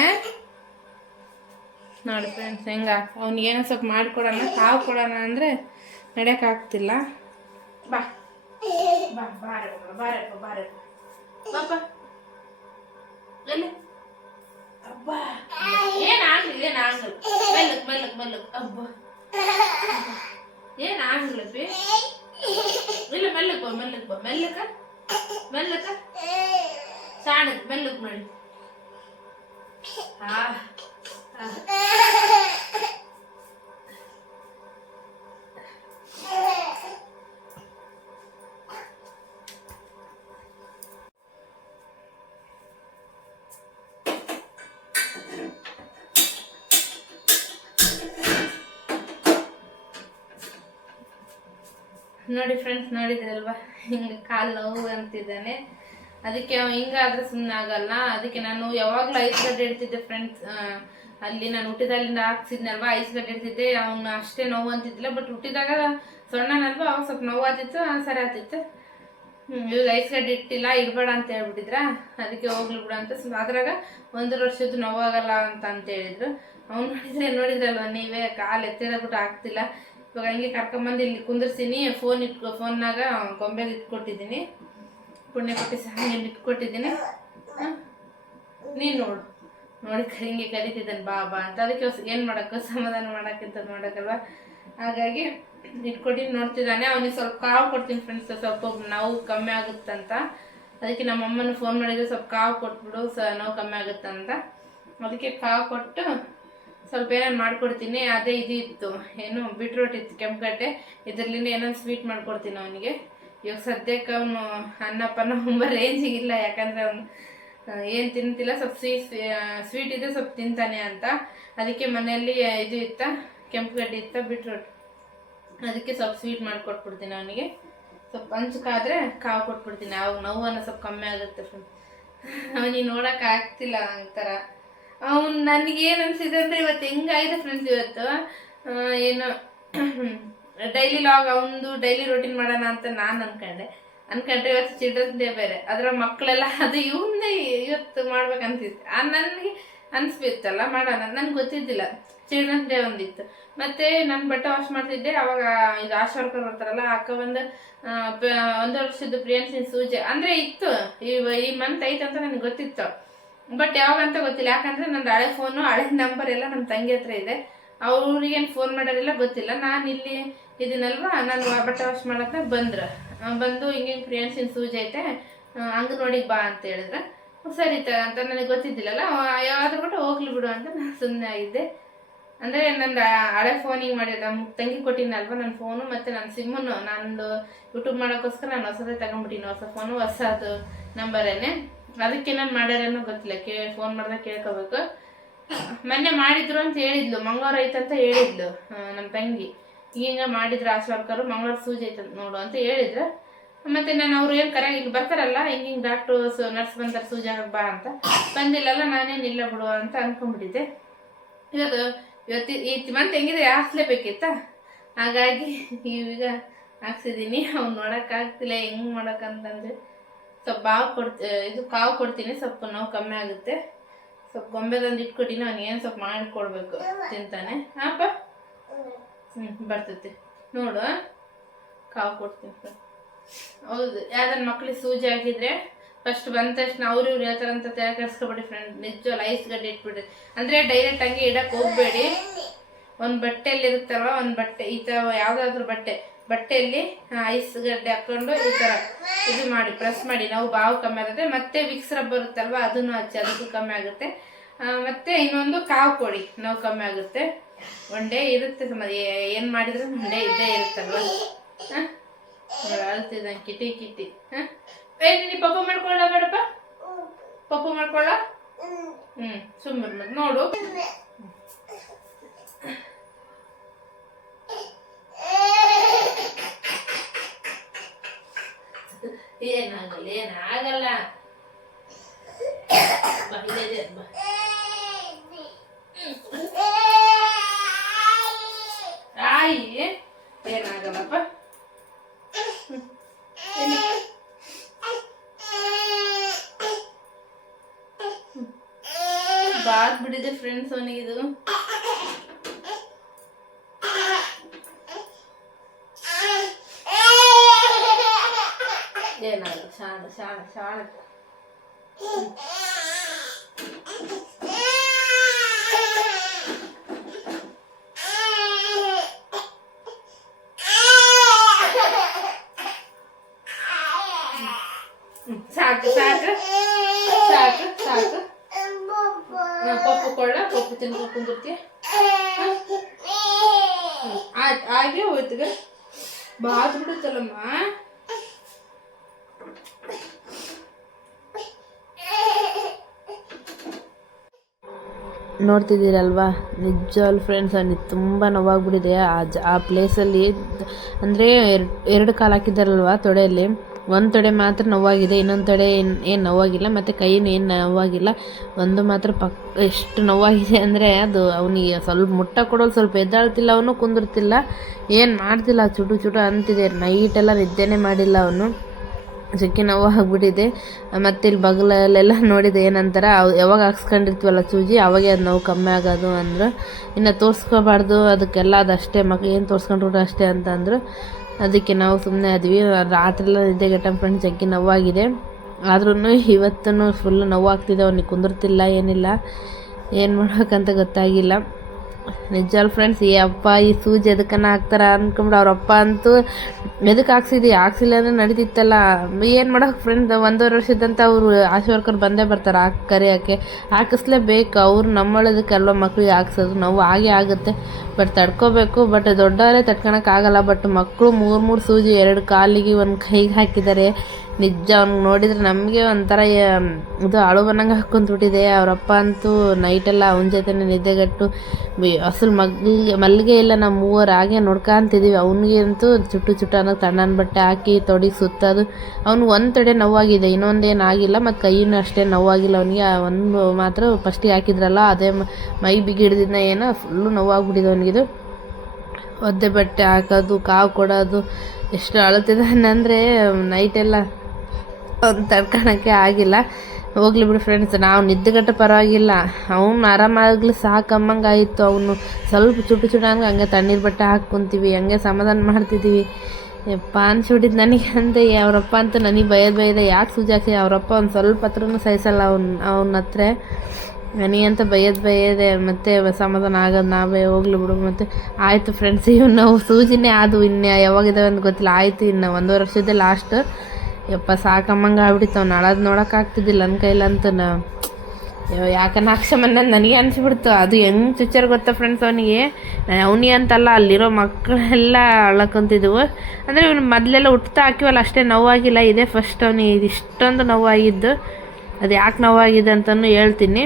ನೋಡಿ ಫ್ರೆಂಡ್ಸ್ ಹೆಂಗ ಅವ್ನಿಗೆ ಏನೋ ಸ್ವಲ್ಪ ಮಾಡಿಕೊಡೋಣ ಕಾವು ಕೊಡೋಣ ಅಂದರೆ ನಡೆಯೋಕ್ಕಾಗ್ತಿಲ್ಲ ಬಾ ಬಾ ಬಾರಪ್ಪ ಬಾರಪ್ಪ ಬಾರಪ್ಪ ಬಾಪ ಎಲ್ಲಿ ಅಬ್ಬಾ ಏನಾಗಲಿ ಏನಾಗಲ್ಲ ಮೆಲ್ಲಕ್ ಮೆಲ್ಲಕ್ ಮೆಲ್ಲಕ್ ಅಬ್ಬ ಏನಾಗಲ್ಲ ಬಿ ಇಲ್ಲ ಮೆಲ್ಲಕ್ ಬಾ ಮೆಲ್ಲಕ್ ಬಾ ಮೆಲ್ಲಕ ಮೆಲ್ಲಕ ಸಾಣಕ್ ಮೆಲ್ಲಕ್ ಮಾಡಿ ಹಾ ನೋಡಿ ಫ್ರೆಂಡ್ಸ್ ನೋಡಿದ್ರಲ್ವಾ ಹಿಂಗೆ ಕಾಲು ನೋವು ಅಂತಿದ್ದಾನೆ ಅದಕ್ಕೆ ಅವ ಹಿಂಗಾದ್ರೆ ಸುಮ್ಮನೆ ಆಗಲ್ಲ ಅದಕ್ಕೆ ನಾನು ಯಾವಾಗಲೂ ಐಸ್ ಗಡ್ಡೆ ಇಡ್ತಿದ್ದೆ ಫ್ರೆಂಡ್ಸ್ ಅಲ್ಲಿ ನಾನು ಹುಟ್ಟಿದಾಗಲಿಂದ ಹಾಕ್ಸಿದ್ನಲ್ವ ಐಸ್ ಗಡ್ಡೆ ಇಡ್ತಿದ್ದೆ ಅವನು ಅಷ್ಟೇ ನೋವು ಅಂತಿದ್ದಿಲ್ಲ ಬಟ್ ಹುಟ್ಟಿದಾಗ ಸಣ್ಣನಲ್ವ ಅವಾಗ ಸ್ವಲ್ಪ ನೋವು ಆಗ್ತಿತ್ತು ಸರಿ ಆಗ್ತಿತ್ತು ಇವಾಗ ಐಸ್ ಗಡ್ಡೆ ಇಟ್ಟಿಲ್ಲ ಇಡಬೇಡ ಅಂತ ಹೇಳ್ಬಿಟ್ಟಿದ್ರ ಅದಕ್ಕೆ ಹೋಗ್ಲಿ ಬಿಡು ಅಂತ ಅದ್ರಾಗ 1 ವರ್ಷದ್ದು ನೋವಾಗಲ್ಲ ಅಂತ ಹೇಳಿದ್ರು ಅವ್ನು ನೋಡಿದ್ರಲ್ವ ನೀವೇ ಕಾಲು ಎತ್ತಿಡಬಿಟ್ಟು ಆಗ್ತಿಲ್ಲ ಇವಾಗ ಹಂಗೆ ಕರ್ಕೊಂಬಂದು ಇಲ್ಲಿ ಕುಂದಿರ್ತೀನಿ ಫೋನ್ನಾಗ ಗೊಂಬೆಗೆ ಇಟ್ಕೊಟ್ಟಿದ್ದೀನಿ ಪುಣ್ಯ ಕೊಟ್ಟು ಹಂಗೆ ಇಟ್ಕೊಟ್ಟಿದ್ದೀನಿ ನೀನು ನೋಡಿ ಹಿಂಗೆ ಕರಿತಿದ್ದಾನೆ ಬಾ ಬಾ ಅಂತ ಅದಕ್ಕೆ ಏನು ಮಾಡೋಕ್ಕೆ ಸಮಾಧಾನ ಮಾಡೋಕ್ಕಿಂತ ಮಾಡೋಕ್ಕಲ್ವ ಹಾಗಾಗಿ ಇಟ್ಕೊಟ್ಟು ನೋಡ್ತಿದ್ದಾನೆ ಅವನಿಗೆ ಸ್ವಲ್ಪ ಕಾವು ಕೊಡ್ತೀನಿ ಫ್ರೆಂಡ್ಸ್ ಸ್ವಲ್ಪ ನೋವು ಕಮ್ಮಿ ಆಗುತ್ತಂತ ಅದಕ್ಕೆ ನಮ್ಮ ಅಮ್ಮನ ಫೋನ್ ಮಾಡಿದ್ರೆ ಸ್ವಲ್ಪ ಕಾವು ಕೊಟ್ಬಿಡು ನೋವು ಕಮ್ಮಿ ಆಗುತ್ತಂತ ಅದಕ್ಕೆ ಕಾವು ಕೊಟ್ಟು ಸ್ವಲ್ಪ ಏನಾರು ಮಾಡ್ಕೊಡ್ತೀನಿ ಅದೇ ಇದು ಇತ್ತು ಏನು ಬೀಟ್ರೋಟ್ ಇತ್ತು ಕೆಂಪುಗಡ್ಡೆ ಇದರಲ್ಲಿಂದ ಏನಾದ್ರು ಸ್ವೀಟ್ ಮಾಡ್ಕೊಡ್ತೀನಿ ಅವನಿಗೆ ಇವಾಗ ಸದ್ಯಕ್ಕೆ ಅವನು ಅನ್ನಪ್ಪನ ತುಂಬ ರೇಂಜಿಗಿಲ್ಲ ಯಾಕಂದರೆ ಅವನು ಏನು ತಿಂತಿಲ್ಲ ಸ್ವಲ್ಪ ಸ್ವೀಟ್ ಇದ್ರೆ ಸ್ವಲ್ಪ ತಿಂತಾನೆ ಅಂತ ಅದಕ್ಕೆ ಮನೆಯಲ್ಲಿ ಇದು ಇತ್ತ ಕೆಂಪುಗಡ್ಡೆ ಇತ್ತ ಬೀಟ್ರೋಟ್ ಅದಕ್ಕೆ ಸ್ವಲ್ಪ ಸ್ವೀಟ್ ಮಾಡಿಕೊಟ್ಬಿಡ್ತೀನಿ ಅವನಿಗೆ ಸ್ವಲ್ಪ ಹಂಚಕಾದ್ರೆ ಕಾವು ಕೊಟ್ಬಿಡ್ತೀನಿ ಅವಾಗ ನೋವನ್ನು ಸ್ವಲ್ಪ ಕಮ್ಮಿ ಆಗುತ್ತೆ ಅವನಿಗೆ ನೋಡೋಕೆ ಆಗ್ತಿಲ್ಲ ಒಂಥರ ಅವ್ನು ನನಗೇನು ಅನಿಸಿದೆ ಅಂದರೆ ಇವತ್ತು ಹೆಂಗಾಗಿದೆ ಫ್ರೆಂಡ್ಸ್ ಇವತ್ತು ಏನು ಡೈಲಿ ಲಾಗ್ ಅವನದು ಡೈಲಿ ರೂಟೀನ್ ಮಾಡೋಣ ಅಂತ ನಾನು ಅನ್ಕೊಂಡ್ರೆ ಇವತ್ತು ಚಿಲ್ಡ್ರನ್ಸ್ ಡೇ ಬೇರೆ ಅದರ ಮಕ್ಕಳೆಲ್ಲ ಅದು ಇವನ್ನೇ ಇವತ್ತು ಮಾಡ್ಬೇಕಂತಿತ್ತು ನನಗೆ ಅನಿಸ್ಬಿತ್ತಲ್ಲ ಮಾಡೋಣ ನನಗೆ ಗೊತ್ತಿದ್ದಿಲ್ಲ ಚಿಲ್ಡ್ರನ್ಸ್ ಡೇ ಒಂದಿತ್ತು ಮತ್ತು ನಾನು ಬಟ್ಟೆ ವಾಶ್ ಮಾಡ್ತಿದ್ದೆ ಅವಾಗ ಇದು ಆಶಾ ವರ್ಕರ್ ಬರ್ತಾರಲ್ಲ ಅಕ್ಕ ಒಂದು 1 ವರ್ಷದ್ದು ಪ್ರಿಯನ್ಸಿನ ಸೂಜಿ ಅಂದರೆ ಇತ್ತು ಈ ಮಂತ್ ಐತೆ ಅಂತ ನನಗೆ ಗೊತ್ತಿತ್ತು ಬಟ್ ಯಾವಾಗಂತ ಗೊತ್ತಿಲ್ಲ ಯಾಕಂದರೆ ನಂದು ಹಳೆ ಫೋನು ಹಳೆ ನಂಬರ್ ಎಲ್ಲ ನಮ್ಮ ತಂಗಿ ಹತ್ರ ಇದೆ ಅವ್ರಿಗೇನು ಫೋನ್ ಮಾಡೋದಿಲ್ಲ ಗೊತ್ತಿಲ್ಲ ನಾನು ಇಲ್ಲಿ ಇದನ್ನಲ್ವಾ ನಾನು ಬಟ್ಟೆ ವಾಶ್ ಮಾಡೋದನ್ನ ಬಂದು ಹಿಂಗೆ ಪ್ರಿಯನ್ಸಿನ ಸೂಜಿ ಐತೆ ಅಂಗನವಾಡಿಗೆ ಬಾ ಅಂತ ಹೇಳಿದ್ರೆ ಸರಿ ಅಂತ ನನಗೆ ಗೊತ್ತಿದ್ದಿಲ್ಲಲ್ಲ ಯಾವಾದ್ರೂ ಕೂಡ ಹೋಗ್ಲಿ ಬಿಡು ಅಂತ ನಾನು ಸುಮ್ಮನೆ ಆಗಿದ್ದೆ ಅಂದರೆ ನಂದು ಹಳೆ ಫೋನಿಗೆ ಮಾಡಿದ ನಮ್ಮ ತಂಗಿ ಕೊಟ್ಟಿನಲ್ವ ನನ್ನ ಫೋನು ಮತ್ತು ನನ್ನ ಸಿಮ್ಮನ್ನು ನಂದು ಯೂಟ್ಯೂಬ್ ಮಾಡೋಕ್ಕೋಸ್ಕರ ನಾನು ಹೊಸದೇ ತಗೊಂಡ್ಬಿಟ್ಟಿನಿ ಹೊಸ ಫೋನು ಹೊಸದು ನಂಬರೇನೆ ಅದಕ್ಕೆ ನಾನು ಮಾಡ್ಯಾರೇನೋ ಗೊತ್ತಿಲ್ಲ ಫೋನ್ ಮಾಡಿದಾಗ ಕೇಳ್ಕೋಬೇಕು ಮೊನ್ನೆ ಮಾಡಿದ್ರು ಅಂತ ಹೇಳಿದ್ಲು ಮಂಗಳವಾರ ಐತಂತ ಹೇಳಿದ್ಲು ನಮ್ಮ ತಂಗಿ ಹಿಂಗೆ ಮಾಡಿದ್ರು ಆಶಾ ವರ್ಕರು ಮಂಗಳವಾರ ಸೂಜಿ ಐತಂತ ನೋಡು ಅಂತ ಹೇಳಿದ್ರು ಮತ್ತು ನಾನು ಅವ್ರು ಏನು ಇಲ್ಲಿ ಬರ್ತಾರಲ್ಲ ಹಿಂಗೆ ಡಾಕ್ಟ್ರು ನರ್ಸ್ ಬಂತಾರೆ ಸೂಜಿ ಆಗಕ್ಕೆ ಬಾ ಅಂತ ಬಂದಿಲ್ಲಲ್ಲ ನಾನೇನಿಲ್ಲ ಬಿಡು ಅಂತ ಅಂದ್ಕೊಂಡ್ಬಿಟ್ಟಿದ್ದೆ ಇವತ್ತು ಈ ಮಂತ್ ಹೆಂಗಿದೆ ಹಾಕ್ಸ್ಲೇಬೇಕಿತ್ತ ಹಾಗಾಗಿ ಈಗ ಹಾಕ್ಸಿದ್ದೀನಿ ಅವ್ನು ನೋಡೋಕ್ಕಾಗ್ತಿಲ್ಲ ಹೆಂಗೆ ಮಾಡೋಕ್ಕಂತಂದರೆ ಸ್ವಲ್ಪ ಕಾವು ಕೊಡ್ತೀನಿ ಸ್ವಲ್ಪ ನೋವು ಕಮ್ಮಿ ಆಗುತ್ತೆ ಸ್ವಲ್ಪ ಗೊಂಬೆದಂದು ಇಟ್ಕೊಟ್ಟಿನಿ ಅವ್ನಿಗೆ ಏನು ಸ್ವಲ್ಪ ಮಾಡಿಕೊಡ್ಬೇಕು ತಿಂತಾನೆ ಹಾಪ ಬರ್ತೈತೆ ನೋಡು ಕಾವು ಕೊಡ್ತೀನಿ ಹೌದು ಯಾವ್ದಾರು ಮಕ್ಳಿಗೆ ಸೂಜಿ ಆಗಿದ್ರೆ ಫಸ್ಟ್ ಬಂದ ತಕ್ಷಣ ಇವ್ರು ಹೇಳ್ತಾರಂತ ತಲೆ ಕೆಡಿಸ್ಕೊಬೇಡಿ ಫ್ರೆಂಡ್ ನಿಜವಲ್ಲ ಐಸ್ ಗಡ್ಡೆ ಇಟ್ಬಿಡ್ರಿ ಅಂದರೆ ಡೈರೆಕ್ಟ್ ಹಂಗೆ ಇಡಕ್ಕೆ ಹೋಗಬೇಡಿ ಒಂದು ಬಟ್ಟೆಯಲ್ಲಿ ಇರುತ್ತಲ್ವ ಒಂದು ಬಟ್ಟೆ ಈ ಥರ ಯಾವುದಾದ್ರೂ ಬಟ್ಟೆಯಲ್ಲಿ ಐಸ್ ಗಡ್ಡೆ ಹಾಕ್ಕೊಂಡು ಈ ಥರ ಇದು ಮಾಡಿ ಪ್ರೆಸ್ ಮಾಡಿ ನಾವು ಬಾವು ಕಮ್ಮಿ ಆಗುತ್ತೆ ಮತ್ತು ವಿಕ್ಸ್ ರಬ್ ಬರುತ್ತಲ್ವ ಅದನ್ನು ಹಚ್ಚಿ ಅದಕ್ಕೂ ಕಮ್ಮಿ ಆಗುತ್ತೆ ಮತ್ತು ಇನ್ನೊಂದು ಕಾವು ಕೊಡಿ ನಾವು ಕಮ್ಮಿ ಆಗುತ್ತೆ ಒನ್ ಡೇ ಇರುತ್ತೆ ಏನು ಮಾಡಿದ್ರು ಒನ್ ಡೇ ಇದ್ದೇ ಇರುತ್ತಲ್ವ ಹಾಂ ಅಳ್ತಿದ್ದಂಗೆ ಕಿಟಿ ಹಾಂ ನೀನು ಪಪ್ಪ ಮಾಡ್ಕೊಳ್ಳ ಬೇಡಪ್ಪ ಪಪ್ಪ ಮಾಡ್ಕೊಳ್ಳ ಸುಮ್ಮನೆ ನೋಡು ಏನಾಗಲ್ಲ ಬಾದ್ ಬಿಟ್ಟಿದೆ ಫ್ರೆಂಡ್ಸ್ ಅವನಿಗಿದು. ಏನಾದ್ರು ಶಾಣ ಶಾಣ ಶಾಣ ಸಾಕು ಸಾಕು ಸಾಕು ಸಾಕು. ಪಪ್ಪು ಕೊಳ್ಳ, ಪಪ್ಪು ತಿನ್ಕೊಂಡು ಕುಂದಿರ್ತೀಯ. ಆಯ್ತು ಹಾಗೆ ಹೋಯ್ತುಗ ಬಾತ್ ಬಿಡುತ್ತಲ್ಲಮ್ಮ. ನೋಡ್ತಿದ್ದೀರಲ್ವಾ, ನಿಜವಾಗ್ಲೂ ಫ್ರೆಂಡ್ಸ್ ಅವನಿಗೆ ತುಂಬ ನೋವಾಗ್ಬಿಟ್ಟಿದೆ. ಆ ಪ್ಲೇಸಲ್ಲಿ ಅಂದರೆ ಎರಡು ಕಾಲು ಹಾಕಿದ್ದಾರಲ್ವ ತೊಡೆಯಲ್ಲಿ, ಒಂದು ತೊಡೆ ಮಾತ್ರ ನೋವಾಗಿದೆ, ಇನ್ನೊಂದು ತೊಡೆ ಏನು ನೋವಾಗಿಲ್ಲ, ಮತ್ತು ಕೈನೂ ಏನು ನೋವಾಗಿಲ್ಲ. ಒಂದು ಮಾತ್ರ ಎಷ್ಟು ನೋವಾಗಿದೆ ಅಂದರೆ ಅದು ಅವನಿಗೆ ಸ್ವಲ್ಪ ಮುಟ್ಟ ಕೊಡೋದು, ಸ್ವಲ್ಪ ಎದ್ದಾಳ್ತಿಲ್ಲ, ಅವನು ಕುಂದಿರ್ತಿಲ್ಲ, ಏನು ಮಾಡ್ತಿಲ್ಲ, ಚುಟು ಚುಟು ಅಂತಿದೆ. ನೈಟೆಲ್ಲ ನಿದ್ದೆನೇ ಮಾಡಿಲ್ಲ ಅವನು, ಜಗ್ಗಿ ನೋವು ಆಗ್ಬಿಟ್ಟಿದೆ. ಮತ್ತು ಇಲ್ಲಿ ಬಗಲಲ್ಲೆಲ್ಲ ನೋಡಿದೆ ಏನಂತಾರೆ, ಯಾವಾಗ ಹಾಕ್ಸ್ಕೊಂಡಿರ್ತೀವಲ್ಲ ಚೂಜಿ ಅವಾಗೆ ಅದು ನೋವು ಕಮ್ಮಿ ಆಗೋದು ಅಂದರು. ಇನ್ನು ತೋರಿಸ್ಕೋಬಾರ್ದು ಅದಕ್ಕೆಲ್ಲ, ಅದಷ್ಟೇ ಏನು ತೋರಿಸ್ಕೊಂಡ್ರು ಅಷ್ಟೇ ಅಂತ ಅಂದರು. ಅದಕ್ಕೆ ನಾವು ಸುಮ್ಮನೆ ಆದ್ವಿ. ರಾತ್ರಿಯೆಲ್ಲ ನಿದ್ದೆಗೆಟ್ಟ ಫ್ರೆಂಡ್ಸ್, ಜಗ್ಗಿ ನೋವಾಗಿದೆ. ಆದ್ರೂ ಇವತ್ತೂ ಫುಲ್ಲು ನೋವಾಗ್ತಿದೆ, ಅವನಿಗೆ ಕುಂದಿರ್ತಿಲ್ಲ, ಏನಿಲ್ಲ, ಏನು ಮಾಡ್ಬೇಕಂತ ಗೊತ್ತಾಗಿಲ್ಲ. ನಿಜ ಫ್ರೆಂಡ್ಸ್, ಈ ಅಪ್ಪ ಈ ಸೂಜಿ ಎದಕ್ಕನ್ನ ಹಾಕ್ತಾರ ಅಂದ್ಕೊಂಡ್ಬಿಟ್ಟು ಅವ್ರಪ್ಪ ಅಂತೂ ಎದಕ್ಕೆ ಹಾಕ್ಸಿಲ್ಲ ಅಂದರೆ ನಡೀತಿತ್ತಲ್ಲ. ಏನು ಮಾಡೋಕೆ ಫ್ರೆಂಡ್ಸ್, 1.5 ವರ್ಷದಂತ ಅವರು ಆಶಾ ವರ್ಕರ್ ಬಂದೇ ಬರ್ತಾರೆ ಕರೆಯೋಕ್ಕೆ, ಹಾಕಿಸ್ಲೇಬೇಕು. ಅವ್ರು ನಮ್ಮೊಳದಕ್ಕೆ ಅಲ್ವ ಮಕ್ಳಿಗೆ ಹಾಕ್ಸೋದು. ನೋವು ಹಾಗೆ ಆಗುತ್ತೆ, ಬಟ್ ತಡ್ಕೋಬೇಕು. ಬಟ್ ದೊಡ್ಡವರೇ ತಡ್ಕೊಳಕ್ಕಾಗಲ್ಲ. ಬಟ್ ಮಕ್ಕಳು 3 ಸೂಜಿ 2 ಕಾಲಿಗೆ 1 ಕೈಗೆ ಹಾಕಿದ್ದಾರೆ. ನಿಜ ಅವ್ನಿಗೆ ನೋಡಿದರೆ ನಮಗೆ ಒಂಥರ ಇದು ಅಳು ಬಂದಂಗೆ ಹಾಕ್ಕೊಂಡ್ಬಿಟ್ಟಿದೆ. ಅವರಪ್ಪ ಅಂತೂ ನೈಟೆಲ್ಲ ಅವನ ಜೊತೆನೇ ನಿದ್ದೆಗಟ್ಟು ಅಸಲು ಮಲ್ಲಿಗೆ ಇಲ್ಲ, ನಾವು 3 ಹಾಗೆ ನೋಡ್ಕೊಂತಿದ್ದೀವಿ. ಅವನಿಗೆ ಅಂತೂ ಚುಟ್ಟು ಚುಟ್ಟು ಅನ್ನೋದು ತಣ್ಣನ ಬಟ್ಟೆ ಹಾಕಿ ತೊಡಿಗೆ ಸುತ್ತೋದು. ಅವ್ನು ಒಂದು ತೊಡೆ ನೋವಾಗಿದೆ, ಇನ್ನೊಂದೇನು ಆಗಿಲ್ಲ, ಮತ್ತು ಕೈಯೂ ಅಷ್ಟೇ ನೋವಾಗಿಲ್ಲ ಅವನಿಗೆ. ಒಂದು ಮಾತ್ರ ಫಸ್ಟಿಗೆ ಹಾಕಿದ್ರಲ್ಲ ಅದೇ ಮೈ ಬಿಗಿಡ್ದಿದ್ದ ಏನೋ ಫುಲ್ಲು ನೋವಾಗ್ಬಿಟ್ಟಿದೆ ಅವನಿಗಿದು. ಒದ್ದೆ ಬಟ್ಟೆ ಹಾಕೋದು, ಕಾವು ಕೊಡೋದು, ಎಷ್ಟು ಅಳುತ್ತಿದ್ದಾನೆ ಅಂದರೆ ನೈಟೆಲ್ಲ ಅವ್ನು ತಡ್ಕೊಳಕ್ಕೆ ಆಗಿಲ್ಲ. ಹೋಗ್ಲಿ ಬಿಡು ಫ್ರೆಂಡ್ಸ್, ನಾವು ನಿದ್ದೆಗಟ್ಟ ಪರವಾಗಿಲ್ಲ, ಅವ್ನು ಆರಾಮಾಗಲಿ ಸಾಕಮ್ಮಂಗಾಯಿತು. ಅವನು ಸ್ವಲ್ಪ ಚುಟ್ಟು ಚುಟ್ಟು ಹಂಗೆ ಹಂಗೆ ತಣ್ಣೀರು ಬಟ್ಟೆ ಹಾಕ್ಕೊಂತೀವಿ, ಹಂಗೆ ಸಮಾಧಾನ ಮಾಡ್ತಿದ್ದೀವಿ. ಪಾನ್ ಸುಡಿದ್ದು ನನಗೆ ಅಂದೆ, ಅವರಪ್ಪ ಅಂತ ನನಗೆ ಬೈದೆ, ಯಾಕೆ ಸೂಜಿ ಹಾಕಿ. ಅವರಪ್ಪ ಒಂದು ಸ್ವಲ್ಪ ಹತ್ರನೂ ಸಹಿಸಲ್ಲ ಅವನ ಹತ್ರ. ನನಗಂತ ಬೈಯದೆ ಮತ್ತು ಸಮಾಧಾನ ಆಗೋದು ನಾವೇ. ಹೋಗ್ಲಿ ಬಿಡು. ಮತ್ತು ಆಯಿತು ಫ್ರೆಂಡ್ಸ್, ಇವು ನಾವು ಸೂಜಿನೇ ಅದು ಇನ್ನು ಯಾವಾಗಿದ್ದಾವೆ ಅಂತ ಗೊತ್ತಿಲ್ಲ. ಆಯಿತು, ಇನ್ನು 1.5 ವರ್ಷದ ಲಾಸ್ಟ್. ಯಪ್ಪ ಸಾಕಮ್ಮಂಗೆ ಆಗ್ಬಿಟ್ಟಿತ್ತು. ಅವ್ನು ಅಳೋದು ನೋಡೋಕ್ಕಾಗ್ತಿದ್ದಿಲ್ಲ ನನ್ನ ಕೈಲಂತ. ಯಾಕನ್ನ ಹಾಕ್ಸಮನ್ನ ನನಗೆ ಅನಿಸ್ಬಿಡ್ತು. ಅದು ಹೆಂಗೆ ಚುಚ್ಚರ್ ಗೊತ್ತಾ ಫ್ರೆಂಡ್ಸ್, ಅವನಿಗೆ ಅಂತಲ್ಲ, ಅಲ್ಲಿರೋ ಮಕ್ಕಳೆಲ್ಲ ಅಳಕೊಂತಿದ್ವು. ಅಂದರೆ ಇವನು ಮೊದಲೆಲ್ಲ ಹುಟ್ತಾ ಹಾಕಿವಲ್ಲ ಅಷ್ಟೇ ನೋವಾಗಿಲ್ಲ, ಇದೇ ಫಸ್ಟ್ ಅವನಿಗೆ ಇಷ್ಟೊಂದು ನೋವಾಗಿದ್ದು. ಅದು ಯಾಕೆ ನೋವಾಗಿದೆ ಅಂತಲೂ ಹೇಳ್ತೀನಿ.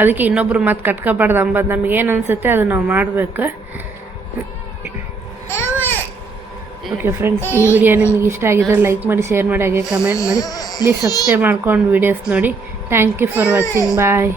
ಅದಕ್ಕೆ ಇನ್ನೊಬ್ರು ಮತ್ತೆ ಕಟ್ಕೋಬಾರ್ದು ಅಂಬದು ನಮಗೇನು ಅನಿಸುತ್ತೆ ಅದು ನಾವು ಮಾಡಬೇಕು. ಓಕೆ ಫ್ರೆಂಡ್ಸ್, ಈ ವಿಡಿಯೋ ನಿಮಗೆ ಇಷ್ಟ ಆಗಿದ್ರೆ ಲೈಕ್ ಮಾಡಿ, ಶೇರ್ ಮಾಡಿ, ಹಾಗೆ ಕಮೆಂಟ್ ಮಾಡಿ. ಪ್ಲೀಸ್ ಸಬ್ಸ್ಕ್ರೈಬ್ ಮಾಡ್ಕೊಂಡು ವೀಡಿಯೋಸ್ ನೋಡಿ. Thank you for watching. Bye.